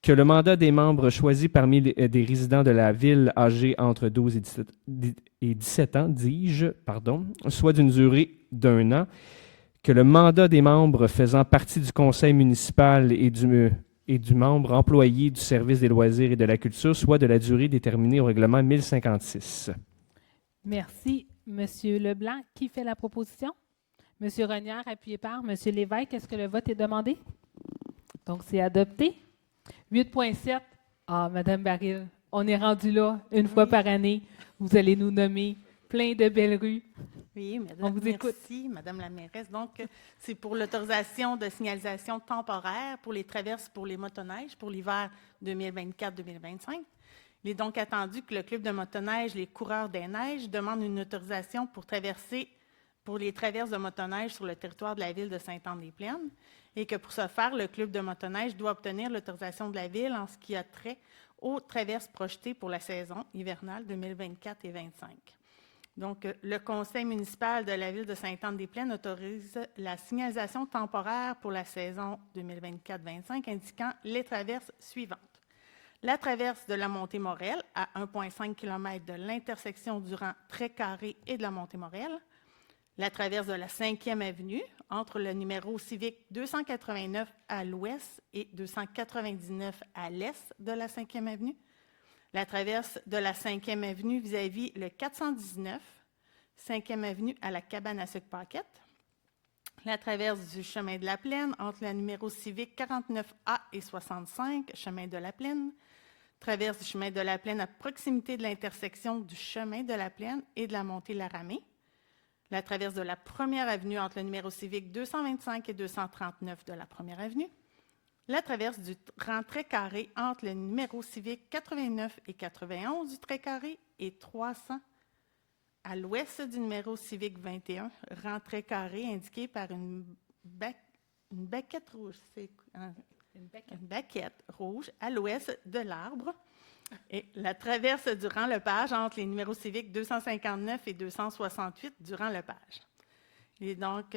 Que le mandat des membres choisis parmi des résidents de la ville âgés entre 12 et 17 ans, soit d'une durée d'1 an. Que le mandat des membres faisant partie du conseil municipal et du membre employé du service des loisirs et de la culture soit de la durée déterminée au règlement 1056. Merci, M. Leblanc. Qui fait la proposition? M. Renière, appuyé par M. Lévesque. Est-ce que le vote est demandé? Donc, c'est adopté. 8.7. Ah, Mme Baril, on est rendu là une fois par année. Vous allez nous nommer plein de belles rues. Oui, On madame, vous écoute. merci, Madame la mairesse. Donc, c'est pour l'autorisation de signalisation temporaire pour les traverses pour les motoneiges pour l'hiver 2024-2025. Il est donc attendu que le club de motoneige, les coureurs des neiges, demande une autorisation pour les traverses de motoneige sur le territoire de la ville de Sainte-Anne-des-Plaines et que pour ce faire, le club de motoneige doit obtenir l'autorisation de la ville en ce qui a trait aux traverses projetées pour la saison hivernale 2024 et 2025. Donc, le conseil municipal de la ville de Sainte-Anne-des-Plaines autorise la signalisation temporaire pour la saison 2024-25, indiquant les traverses suivantes. La traverse de la montée Morel à 1,5 km de l'intersection du rang très carré et de la montée Morel. La traverse de la 5e avenue entre le numéro civique 289 à l'ouest et 299 à l'est de la 5e avenue. La traverse de la 5e avenue vis-à-vis le 419, 5e avenue à la cabane à sucre Paquette. La traverse du chemin de la Plaine entre le numéro civique 49A et 65, chemin de la Plaine. Traverse du chemin de la Plaine à proximité de l'intersection du chemin de la Plaine et de la montée Laramée. La traverse de la 1er avenue entre le numéro civique 225 et 239 de la 1er avenue. La traverse du rang très carré entre le numéro civique 89 et 91 du très carré et 300 à l'ouest du numéro civique 21, rang très carré indiqué par une baquette rouge. Une baquette rouge à l'ouest de l'arbre. Et la traverse du rang Lepage entre les numéros civiques 259 et 268 du rang Lepage. Il est donc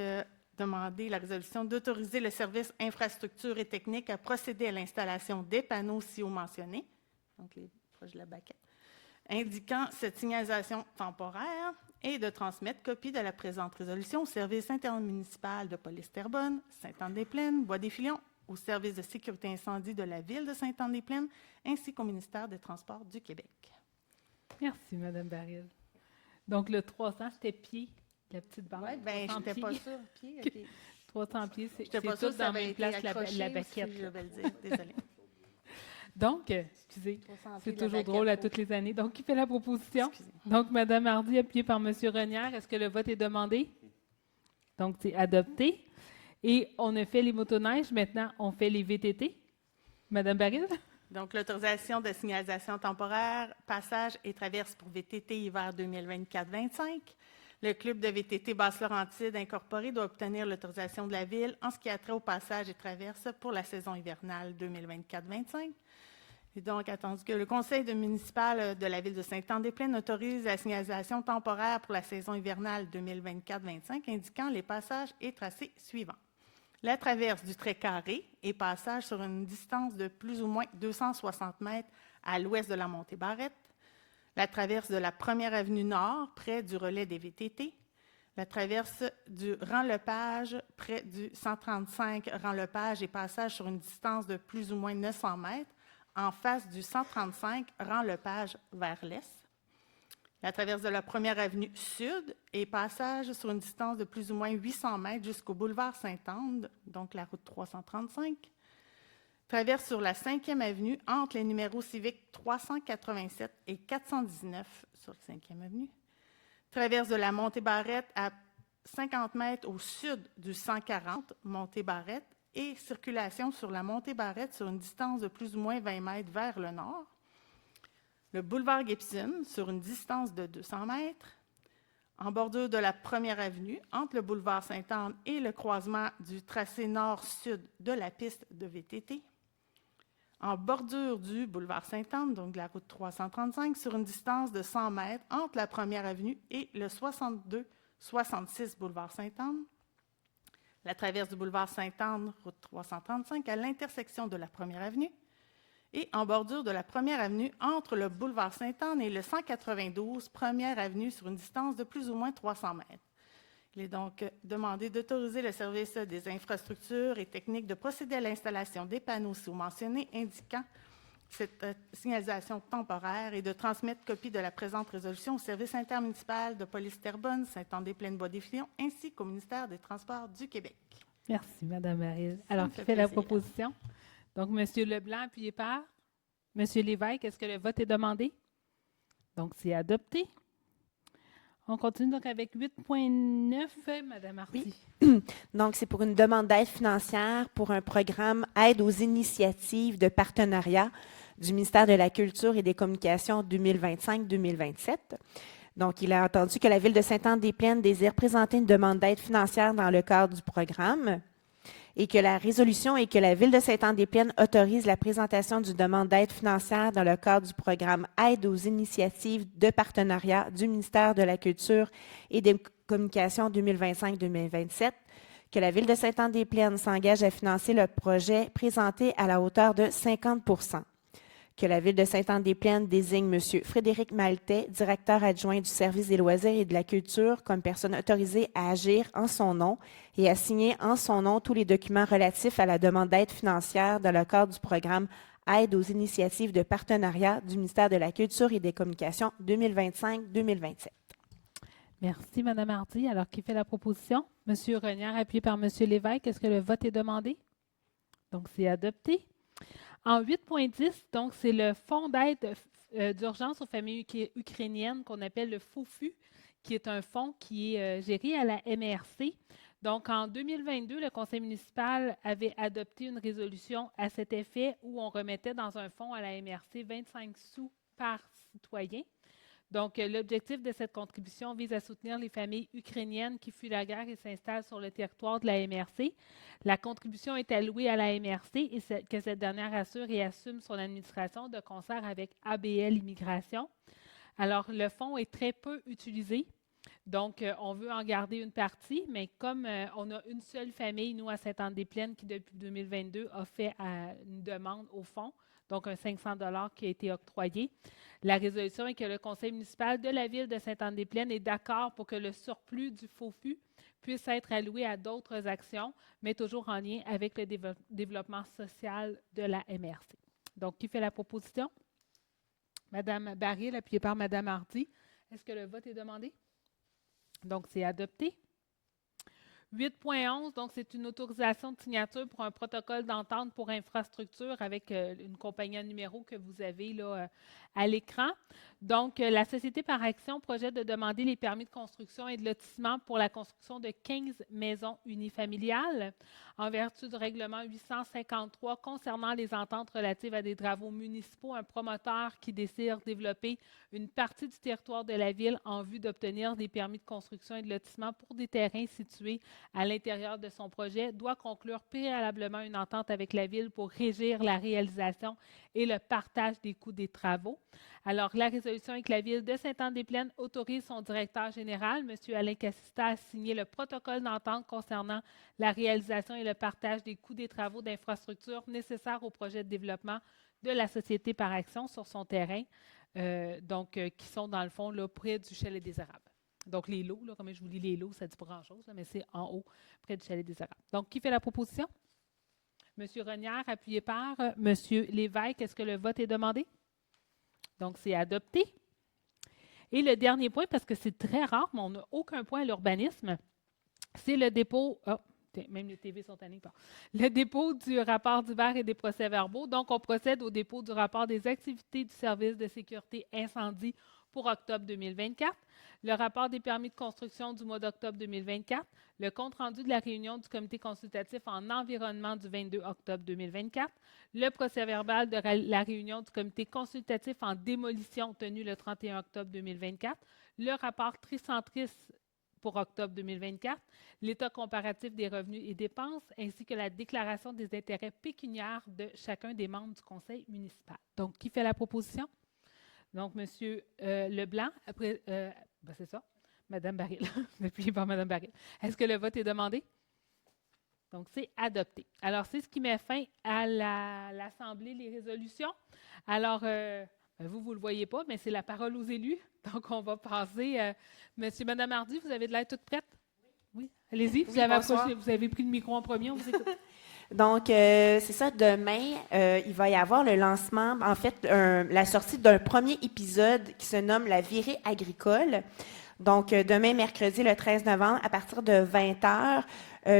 demandé la résolution d'autoriser le service infrastructure et technique à procéder à l'installation des panneaux ci-haut mentionnés, donc les proches de la baquette, indiquant cette signalisation temporaire et de transmettre copie de la présente résolution au service intermunicipal de police Terrebonne, Sainte-Anne-des-Plaines, Bois-des-Filions, au service de sécurité incendie de la ville de Sainte-Anne-des-Plaines, ainsi qu'au ministère des Transports du Québec. Merci, Mme Baril. Donc, le 300, c'était pied, la petite barre. Oui, bien, je n'étais pas sûre. Pied, OK. 300 pieds, c'est J'étais pas tout sûre si ça dans la avait même été place, accroché la ou baquette. si je vais le dire. Désolée. Donc, excusez, 300 c'est pieds de toujours la drôle à baquette toutes les années. Donc, qui fait la proposition? Excusez. Donc, Mme Hardy, appuyée par M. Renière. Est-ce que le vote est demandé? Donc, c'est adopté. Et on a fait les motoneiges. Maintenant, on fait les VTT. Mme Baril? Donc, l'autorisation de signalisation temporaire, passage et traverse pour VTT hiver 2024-25. Le club de VTT Basse-Laurentide incorporé doit obtenir l'autorisation de la Ville en ce qui a trait au passage et traverse pour la saison hivernale 2024-25. Il est donc attendu que le conseil municipal de la ville de Sainte-Anne-des-Plaines autorise la signalisation temporaire pour la saison hivernale 2024-25, indiquant les passages et tracés suivants. La traverse du trait carré et passage sur une distance de plus ou moins 260 mètres à l'ouest de la montée Barrette. La traverse de la 1er avenue Nord, près du relais des VTT. La traverse du Rang-Lepage, près du 135 Rang-Lepage et passage sur une distance de plus ou moins 900 mètres, en face du 135 Rang-Lepage vers l'est. La traverse de la 1er avenue Sud et passage sur une distance de plus ou moins 800 mètres jusqu'au boulevard Sainte-Anne, donc la route 335. Traverse sur la 5e avenue entre les numéros civiques 387 et 419 sur la 5e avenue. Traverse de la montée Barrette à 50 mètres au sud du 140 montée Barrette et circulation sur la montée Barrette sur une distance de plus ou moins 20 mètres vers le nord. Le boulevard Gibson sur une distance de 200 mètres. En bordure de la 1er avenue, entre le boulevard Sainte-Anne et le croisement du tracé nord-sud de la piste de VTT. En bordure du boulevard Sainte-Anne, donc de la route 335, sur une distance de 100 mètres entre la 1er avenue et le 62-66 boulevard Sainte-Anne. La traverse du boulevard Sainte-Anne, route 335, à l'intersection de la 1er avenue. Et en bordure de la 1er avenue, entre le boulevard Sainte-Anne et le 192 1er avenue, sur une distance de plus ou moins 300 mètres. Il est donc demandé d'autoriser le service des infrastructures et techniques de procéder à l'installation des panneaux sous-mentionnés indiquant cette signalisation temporaire et de transmettre copie de la présente résolution au service intermunicipal de police Terrebonne, Sainte-Anne-des-Plaines-Bois-des-Filions, ainsi qu'au ministère des Transports du Québec. Merci, Mme Maryse. Alors, me qui fait fait la plaisir. proposition? Donc, M. Leblanc, appuyé par M. Lévesque. Est-ce que le vote est demandé? Donc, c'est adopté. On continue donc avec 8.9, Mme Hardy. Donc, c'est pour une demande d'aide financière pour un programme Aide aux initiatives de partenariat du ministère de la Culture et des Communications 2025-2027. Donc, il a entendu que la Ville de Sainte-Anne-des-Plaines désire présenter une demande d'aide financière dans le cadre du programme et que la résolution est que la Ville de Sainte-Anne-des-Plaines autorise la présentation d'une demande d'aide financière dans le cadre du programme Aide aux initiatives de partenariat du ministère de la Culture et des Communications 2025-2027, que la Ville de Sainte-Anne-des-Plaines s'engage à financer le projet présenté à la hauteur de 50 %. Que la Ville de Sainte-Anne-des-Plaines désigne M. Frédéric Maltais, directeur adjoint du service des loisirs et de la culture, comme personne autorisée à agir en son nom et à signer en son nom tous les documents relatifs à la demande d'aide financière dans le cadre du programme Aide aux initiatives de partenariat du ministère de la Culture et des Communications 2025-2027. Merci, Mme Hardy. Alors, qui fait la proposition? M. Renière, appuyé par M. Lévesque. Est-ce que le vote est demandé? Donc, c'est adopté. En 8.10, donc, c'est le fonds d'aide d'urgence aux familles ukrainiennes qu'on appelle le FOFU, qui est un fonds qui est géré à la MRC. Donc, en 2022, le conseil municipal avait adopté une résolution à cet effet où on remettait dans un fonds à la MRC 25 sous par citoyen. Donc, l'objectif de cette contribution vise à soutenir les familles ukrainiennes qui fuient la guerre et s'installent sur le territoire de la MRC. La contribution est allouée à la MRC et que cette dernière assure et assume son administration de concert avec ABL Immigration. Alors, le fonds est très peu utilisé. Donc, on veut en garder une partie, mais comme on a une seule famille, nous, à Sainte-Anne-des-Plaines, qui, depuis 2022, a fait une demande au fonds, donc un 500 $ qui a été octroyé. La résolution est que le conseil municipal de la Ville de Sainte-Anne-des-Plaines est d'accord pour que le surplus du FOFU puisse être alloué à d'autres actions, mais toujours en lien avec le développement social de la MRC. Donc, qui fait la proposition? Mme Baril, appuyée par Mme Hardy. Est-ce que le vote est demandé? Donc, c'est adopté. 8.11, donc c'est une autorisation de signature pour un protocole d'entente pour infrastructure avec une compagnie à numéro que vous avez là à l'écran. Donc, la Société par Action projette de demander les permis de construction et de lotissement pour la construction de 15 maisons unifamiliales en vertu du règlement 853 concernant les ententes relatives à des travaux municipaux. Un promoteur qui désire développer une partie du territoire de la ville en vue d'obtenir des permis de construction et de lotissement pour des terrains situés à l'intérieur de son projet doit conclure préalablement une entente avec la Ville pour régir la réalisation et le partage des coûts des travaux. Alors, la résolution avec la Ville de Sainte-Anne-des-Plaines autorise son directeur général, M. Alain Cassista, à signer le protocole d'entente concernant la réalisation et le partage des coûts des travaux d'infrastructure nécessaires au projet de développement de la Société par action sur son terrain, qui sont dans le fond là, près du Chalet des Érables. Donc, les lots, là, comme je vous lis les lots, ça ne dit pas grand-chose, mais c'est en haut, près du Chalet des Érables. Donc, qui fait la proposition? M. Renière, appuyé par M. Lévesque. Est-ce que le vote est demandé? Donc, c'est adopté. Et le dernier point, parce que c'est très rare, mais on n'a aucun point à l'urbanisme, c'est le dépôt. Oh, même les TV sont tannés. Le dépôt du rapport d'hiver et des procès-verbaux. Donc, on procède au dépôt du rapport des activités du service de sécurité incendie pour octobre 2024, le rapport des permis de construction du mois d'octobre 2024, le compte-rendu de la réunion du comité consultatif en environnement du 22 octobre 2024, le procès-verbal de la réunion du comité consultatif en démolition tenu le 31 octobre 2024, le rapport tricentris pour octobre 2024, l'état comparatif des revenus et dépenses, ainsi que la déclaration des intérêts pécuniaires de chacun des membres du conseil municipal. Donc, qui fait la proposition? Donc, M. Leblanc, après, c'est ça, Mme Baril, appuyé par Mme Baril. Est-ce que le vote est demandé? Donc, c'est adopté. Alors, c'est ce qui met fin à l'Assemblée, les résolutions. Alors, vous ne le voyez pas, mais c'est la parole aux élus. Donc, on va passer. Monsieur, Mme Hardy, vous avez de l'air toute prête? Oui. Allez-y, vous avez pris le micro en premier, on vous écoute. Donc, c'est ça, demain, il va y avoir le lancement, en fait, la sortie d'un premier épisode qui se nomme « La virée agricole ». Donc, demain, mercredi, le 13 novembre, à partir de 20h,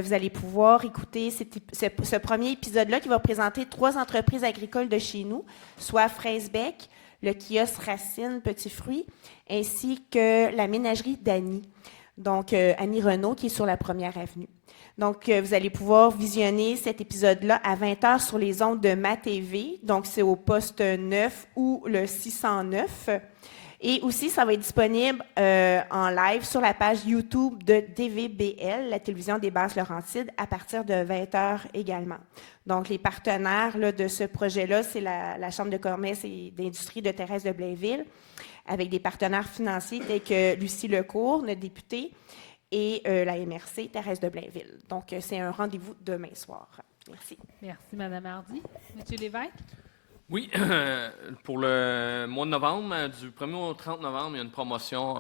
vous allez pouvoir écouter ce premier épisode-là qui va présenter 3 entreprises agricoles de chez nous, soit Fraisbec, le kiosque Racine Petits Fruits, ainsi que la ménagerie d'Annie. Donc, Annie Renault, qui est sur la Première Avenue. Donc, vous allez pouvoir visionner cet épisode-là à 20h sur les ondes de MaTV. Donc, c'est au poste 9 ou le 609. Et aussi, ça va être disponible en live sur la page YouTube de DVBL, la télévision des Basses-Laurentides, à partir de 20h également. Donc, les partenaires là, de ce projet-là, c'est la Chambre de commerce et d'industrie de Thérèse de Blainville, avec des partenaires financiers tels que Lucie Lecourt, notre députée, et la MRC, Thérèse de Blainville. Donc, c'est un rendez-vous demain soir. Merci. Merci, Mme Hardy. M. Lévesque? Oui, pour le mois de novembre, du 1er au 30 novembre, il y a une promotion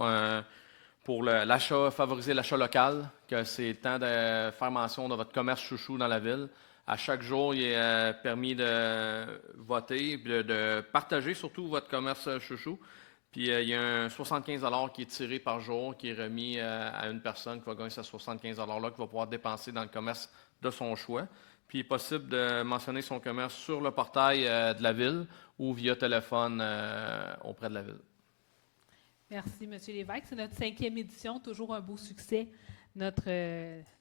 pour favoriser l'achat local, que c'est temps de faire mention de votre commerce chouchou dans la ville. À chaque jour, il est permis de voter, de partager surtout votre commerce chouchou. Puis il y a un 75 $ qui est tiré par jour, qui est remis à une personne qui va gagner ce 75 $-là, qui va pouvoir dépenser dans le commerce de son choix. Puis il est possible de mentionner son commerce sur le portail de la ville ou via téléphone auprès de la ville. Merci, M. Lévesque. C'est notre 5e édition, toujours un beau succès,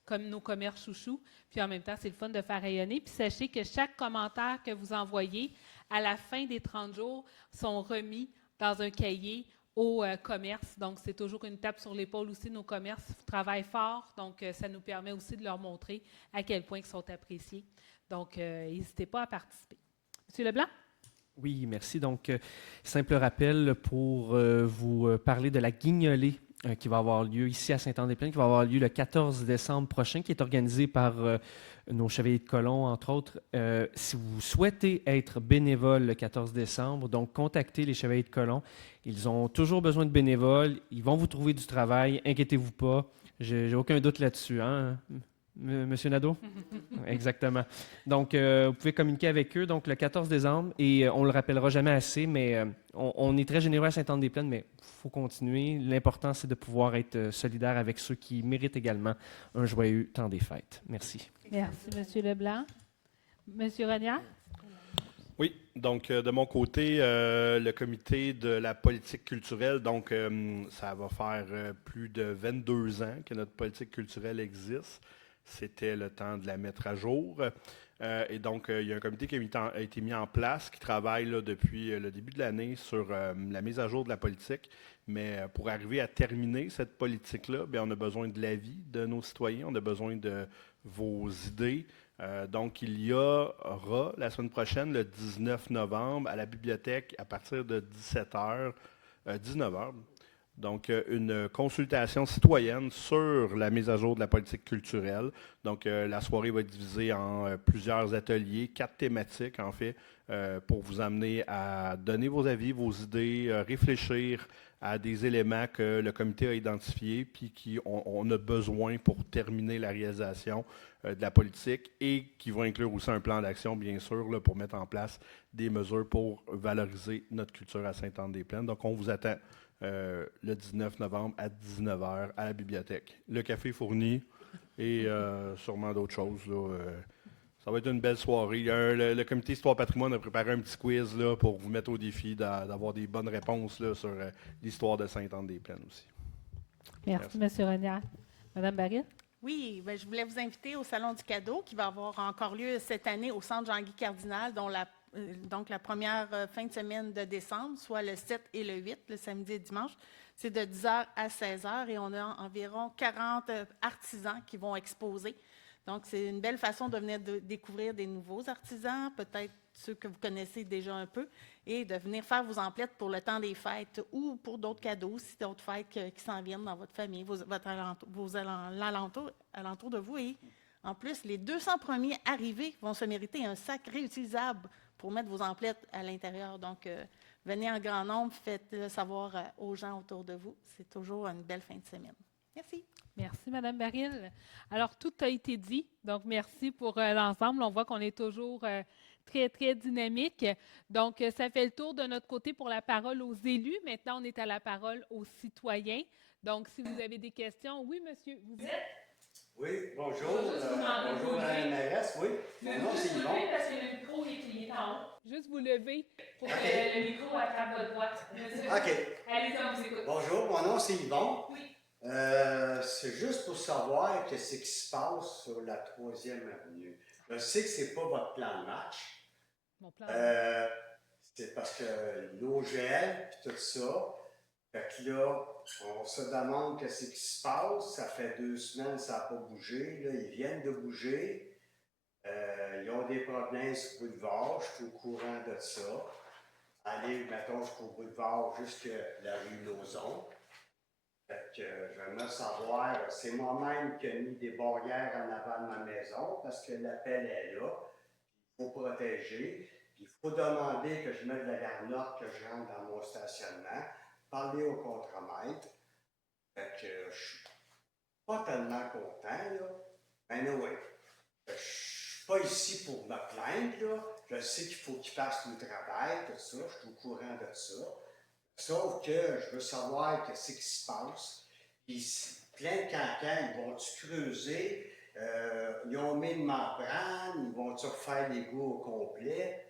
comme nos commerces chouchous. Puis en même temps, c'est le fun de faire rayonner. Puis sachez que chaque commentaire que vous envoyez, à la fin des 30 jours, sont remis dans un cahier au commerce. Donc, c'est toujours une tape sur l'épaule aussi. Nos commerces travaillent fort, donc ça nous permet aussi de leur montrer à quel point ils sont appréciés. Donc, n'hésitez pas à participer. Monsieur Leblanc? Oui, merci. Donc, simple rappel pour vous parler de la guignolée qui va avoir lieu ici à Sainte-Anne-des-Plaines, qui va avoir lieu le 14 décembre prochain, qui est organisée par nos chevaliers de colons, entre autres. Si vous souhaitez être bénévole le 14 décembre, donc contactez les chevaliers de colons. Ils ont toujours besoin de bénévoles. Ils vont vous trouver du travail. Inquiétez-vous pas. J'ai aucun doute là-dessus. Hein? Monsieur Nadeau? Exactement. Donc, vous pouvez communiquer avec eux donc le 14 décembre et on ne le rappellera jamais assez, mais on est très généreux à Sainte-Anne-des-Plaines, mais il faut continuer. L'important, c'est de pouvoir être solidaire avec ceux qui méritent également un joyeux temps des fêtes. Merci. Merci, M. Leblanc. M. Renière? Oui, donc de mon côté, le comité de la politique culturelle, donc ça va faire plus de 22 ans que notre politique culturelle existe. C'était le temps de la mettre à jour. Et donc, il y a un comité qui a été mis en place, qui travaille là, depuis le début de l'année sur la mise à jour de la politique. Mais pour arriver à terminer cette politique-là, bien, on a besoin de l'avis de nos citoyens, on a besoin de vos idées. Donc, il y aura la semaine prochaine, le 19 novembre, à la bibliothèque, à partir de 17h, 19h. Donc, une consultation citoyenne sur la mise à jour de la politique culturelle. Donc, la soirée va être divisée en plusieurs ateliers, 4 thématiques en fait, pour vous amener à donner vos avis, vos idées, réfléchir à des éléments que le comité a identifiés puis qu'on a besoin pour terminer la réalisation de la politique et qui vont inclure aussi un plan d'action, bien sûr, là, pour mettre en place des mesures pour valoriser notre culture à Sainte-Anne-des-Plaines. Donc, on vous attend le 19 novembre à 19h à la bibliothèque. Le café fourni et sûrement d'autres choses. Là, ça va être une belle soirée. Le comité Histoire Patrimoine a préparé un petit quiz là, pour vous mettre au défi d'avoir des bonnes réponses là, sur l'histoire de Sainte-Anne-des-Plaines aussi. Merci, M. Renière. Mme Baril? Oui, je voulais vous inviter au Salon du cadeau qui va avoir encore lieu cette année au Centre Jean-Guy Cardinal, donc la première fin de semaine de décembre, soit le 7 et le 8, le samedi et dimanche. C'est de 10h à 16h et on a environ 40 artisans qui vont exposer. Donc, c'est une belle façon de venir découvrir des nouveaux artisans, peut-être ceux que vous connaissez déjà un peu, et de venir faire vos emplettes pour le temps des fêtes ou pour d'autres cadeaux, si d'autres fêtes qui s'en viennent dans votre famille, alentours de vous. Et en plus, les 200 premiers arrivés vont se mériter un sac réutilisable pour mettre vos emplettes à l'intérieur. Donc, venez en grand nombre, faites-le savoir aux gens autour de vous. C'est toujours une belle fin de semaine. Merci. Merci, Mme Baril. Alors, tout a été dit. Donc, merci pour l'ensemble. On voit qu'on est toujours très, très dynamique. Donc, ça fait le tour de notre côté pour la parole aux élus. Maintenant, on est à la parole aux citoyens. Donc, si vous avez des questions, oui, monsieur, vous êtes? Oui, bonjour. Bonjour, Mme la mairesse. Oui, mon nom, c'est Yvon. Parce que le micro est en haut. Juste vous lever pour que le micro attrape votre voix. OK. Allez-y, on vous écoute. Bonjour, mon nom, c'est Yvon. Oui. C'est juste pour savoir qu'est-ce qui se passe sur la 3e avenue. Je sais que c'est pas votre plan de match. Mon plan. C'est parce que l'OGL et tout ça. Fait que là, on se demande qu'est-ce qui se passe. Ça fait 2 semaines, ça n'a pas bougé. Là, ils viennent de bouger. Ils ont des problèmes sur le boulevard. Je suis au courant de ça. Allez, mettons, jusqu'au boulevard, jusqu'à la rue Lauzon. Fait que j'aimerais savoir, c'est moi-même qui ai mis des barrières en avant de ma maison parce que l'appel est là. Il faut protéger. Puis il faut demander que je mette de la garnotte, que je rentre dans mon stationnement. Parler au contremaître. Fait que je suis pas tellement content, là. Anyway, je suis pas ici pour me plaindre, là. Je sais qu'il faut qu'il fasse le travail, tout ça. Je suis au courant de ça. Sauf que je veux savoir qu'est-ce qui se passe. Puis plein de cancans, ils vont-tu creuser? Ils ont mis une membrane, ils vont-tu refaire l'égout au complet?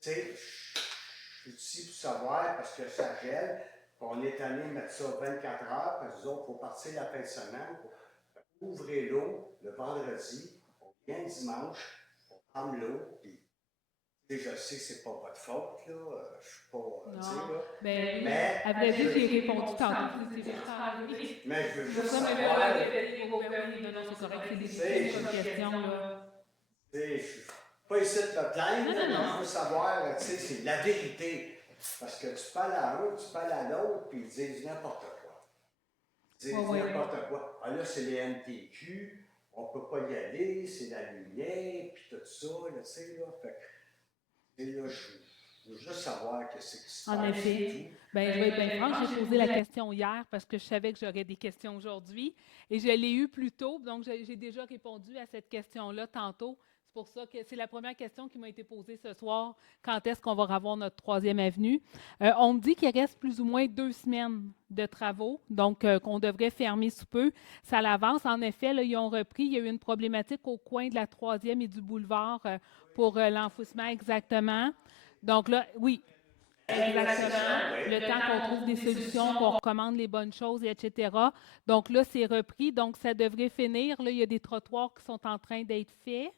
Tu sais, je suis ici pour savoir parce que ça gèle. On est allé mettre ça 24 heures, parce que nous autres, il faut partir la fin de semaine pour ouvrir l'eau le vendredi, on vient dimanche, on prend l'eau, puis je sais que c'est pas votre faute, là, je suis pas, tu sais, là. Mais à vrai dire, j'ai répondu tantôt. Mais je veux Je juste sais, mais savoir, là, c'est correct, c'est des questions, là. tu sais, je suis pas ici de te plaindre, mais je veux savoir, tu sais, c'est la vérité. Parce que tu parles à un, tu parles à l'autre, puis ils disent n'importe quoi. Ils disent n'importe quoi. Ah là, c'est les MTQ, on peut pas y aller, c'est la lumière, puis tout ça, là, tu sais, là. Fait que, et là, je veux juste savoir qu'est-ce qui se passe. En effet. Bien, je vais être bien franche, j'ai posé la question hier parce que je savais que j'aurais des questions aujourd'hui et je l'ai eu plus tôt, donc j'ai déjà répondu à cette question-là tantôt. C'est pour ça que c'est la première question qui m'a été posée ce soir. Quand est-ce qu'on va revoir notre 3e avenue? On me dit qu'il reste plus ou moins 2 semaines de travaux, donc qu'on devrait fermer sous peu. Ça l'avance. En effet, là, ils ont repris. Il y a eu une problématique au coin de la 3e et du boulevard pour l'enfouissement exactement. Donc là, oui, exactement. Le temps qu'on trouve des solutions, qu'on recommande les bonnes choses, etc. Donc là, c'est repris. Donc, ça devrait finir. Là, il y a des trottoirs qui sont en train d'être faits.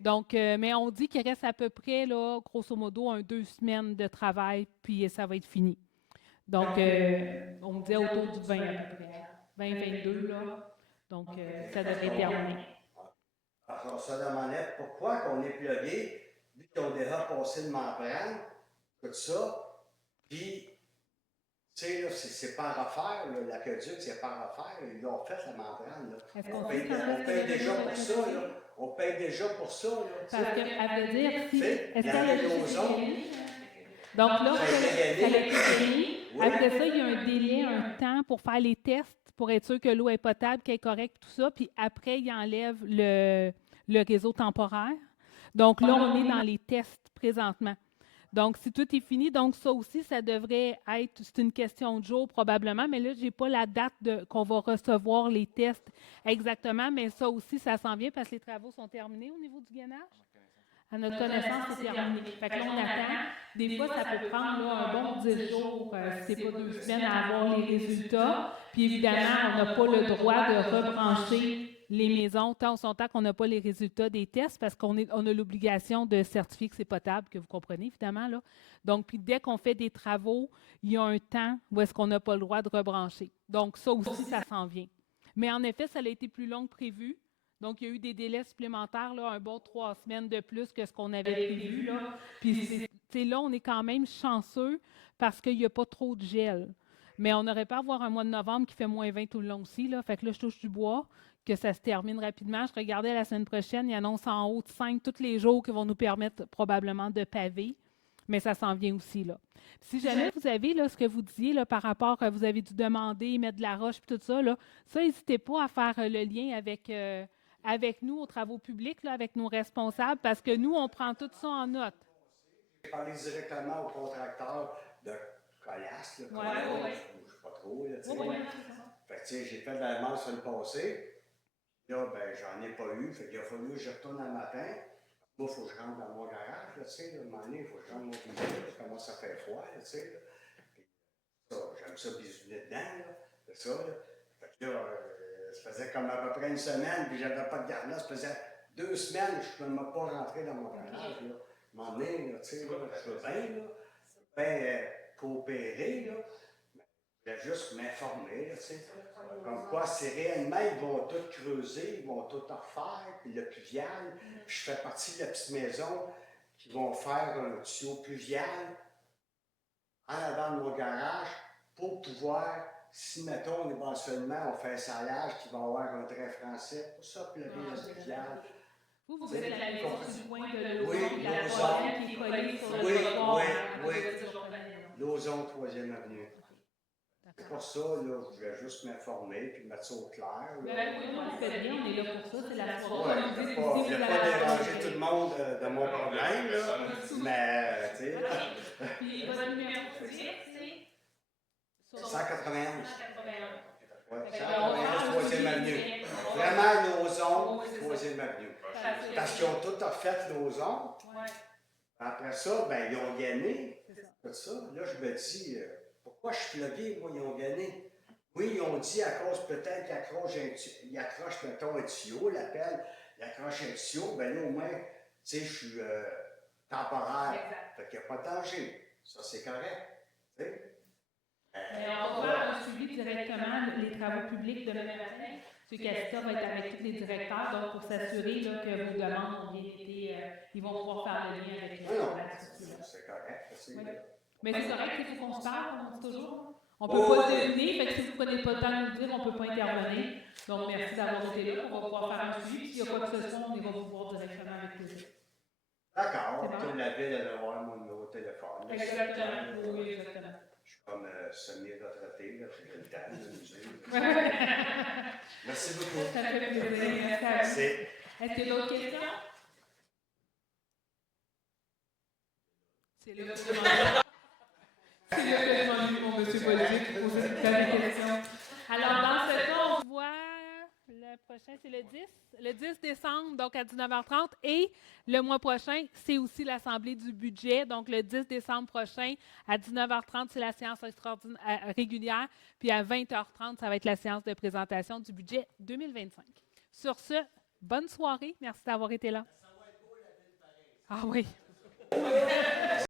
Donc, mais on dit qu'il reste à peu près, là, grosso modo, 2 semaines de travail, puis ça va être fini. Donc, on me disait autour du 20 à peu près. 20-22, là. Donc, ça devrait être terminé. Alors, on se demandait pourquoi qu'on est plugué, vu qu'ils ont déjà passé de membrane, tout ça, puis, tu sais, là, c'est pas à refaire, là, l'aqueduc, c'est pas à refaire, ils l'ont fait, la membrane, là. Est-ce On qu'on paye, sait quand est-ce que paye le déjà réseau pour va ça, être là. On paye déjà pour ça, là. Parce qu'à vrai dire, si, Fait, est-ce il y qu'il y en a a le des ozons. Donc là, Ça a été ça a gagné. été gagné. Oui. Après ça, il y a un délai, un temps pour faire les tests, pour être sûr que l'eau est potable, qu'elle est correcte, tout ça. Puis après, il enlève le réseau temporaire. Donc là, on est dans les tests présentement. Donc, si tout est fini, donc ça aussi, ça devrait être, c'est une question de jour probablement, mais là, je n'ai pas la date qu'on va recevoir les tests exactement, mais ça aussi, ça s'en vient parce que les travaux sont terminés au niveau du gainage. À notre connaissance, c'est terminé. Fait que là, on attend. Des fois, ça peut prendre là, un bon 10 jours, si ce n'est pas 2 semaines, à avoir les résultats. Puis évidemment, on n'a pas le droit de rebrancher les maisons tant qu'on n'a pas les résultats des tests parce qu'on a l'obligation de certifier que c'est potable, que vous comprenez évidemment. Là. Donc, puis dès qu'on fait des travaux, il y a un temps où est-ce qu'on n'a pas le droit de rebrancher. Donc, ça aussi, ça s'en vient. Mais en effet, ça a été plus long que prévu. Donc, il y a eu des délais supplémentaires, là, un bon 3 semaines de plus que ce qu'on avait prévu. Là. Puis là, on est quand même chanceux parce qu'il n'y a pas trop de gel. Mais on aurait pas avoir un mois de novembre qui fait moins 20 tout le long aussi. Là. Fait que là, je touche du bois, que ça se termine rapidement. Je regardais la semaine prochaine, ils annoncent en haut de 5 tous les jours qui vont nous permettre probablement de paver. Mais ça s'en vient aussi, là. Si jamais vous avez là, ce que vous disiez là, par rapport à vous avez dû demander, mettre de la roche et tout ça, là, ça, n'hésitez pas à faire le lien avec nous aux travaux publics, là, avec nos responsables, parce que nous, on prend tout ça en note. J'ai parlé directement au contracteur de Colas, là, Ouais. je ne sais pas trop, là, tu sais. Oui. Fait que, tu sais, j'ai fait de la demande sur le passé. Là, ben, j'en ai pas eu. Fait qu'il a fallu que je retourne le matin. Moi, il faut que je rentre dans mon garage, là, tu sais. Là, à un moment donné, il faut que je rentre mon véhicule. Ça commence à faire froid, là, tu sais. Là. Puis, ça, j'aime ça bisouner dedans, là. C'est ça, là. Fait que là, ça faisait comme à peu près une semaine, puis j'avais pas de garage. Ça faisait 2 semaines que je ne pouvais pas rentrer dans mon garage, là. À un moment donné, là, tu sais, là, je veux bien coopérer, là. Je vais juste m'informer, tu sais. Comme quoi, c'est réellement, ils vont tout creuser, ils vont tout refaire, puis le pluvial. Puis je fais partie de la petite maison qui vont faire un tuyau pluvial en avant de mon garage pour pouvoir, si, mettons, éventuellement, on fait un salage qui va avoir un trait français, pour ça, pleurer le pluvial. Vous êtes à la maison du coin de l'ozon, Oui, la l'ozon. troisième qui est collée sur le Oui, trottoir. oui. L'ozon, 3e avenue. C'est pour ça, là, je voulais juste m'informer puis mettre ça au clair. Là. Ben oui, on fait bien, on est là pour ça, c'est la Ouais, soirée. je ne voulais pas déranger tout le monde de mon problème, là, mais, tu sais, là, Puis votre numéro de titre, c'est 191. 191. Ouais, Fait que 191, 3e avenue. Vraiment, l'ozon, 3e avenue. Parce qu'ils ont tout refait l'ozon. Ouais. Après ça, ben, ils ont gagné. C'est ça. Tout ça. Là, je me dis, pourquoi je suis plugué, moi, ils ont gagné? Oui, ils ont dit à cause peut-être qu'ils accrochent, mettons, un tuyau, l'appel, ils accrochent un tuyau, ben là, au moins, tu sais, je suis temporaire. Exact. Fait qu'il n'y a pas de danger. Ça, c'est correct. Tu sais? Mais on va faire un suivi directement les travaux publics demain matin. M. Casita va être avec tous les directeurs, donc pour s'assurer là, que vos demandes ont bien été, ils vont pouvoir faire le lien avec les Non, non, là-dessus. c'est correct. Oui. Mais c'est correct qu'il faut qu'on se parle, on dit toujours. On ne peut pas deviner, fait que si vous ne prenez pas le temps de nous le dire, on ne peut pas intervenir. Donc, merci d'avoir été là. On va pouvoir faire un suivi. S'il n'y a quoi que ce soit, on ira vous voir directement avec plaisir. D'accord. C'est bon. Toute la ville, elle va avoir mon numéro de téléphone. Exactement. Oui, exactement. Je suis comme semi-retraité, là, j'ai le temps de m'amuser. Merci beaucoup. Ça fait plaisir. Merci à vous. Merci. Est-ce qu'il y a d'autres questions? C'est là que je demande. C'est là que je demande mon monsieur politique pour poser des questions. Alors, dans ce cas, on voit le prochain, c'est le 10. Le 10 décembre, donc à 19h30. Et le mois prochain, c'est aussi l'Assemblée du budget. Donc, le 10 décembre prochain, à 19h30, c'est la séance régulière. Puis à 20h30, ça va être la séance de présentation du budget 2025. Sur ce, bonne soirée. Merci d'avoir été là. Ah oui.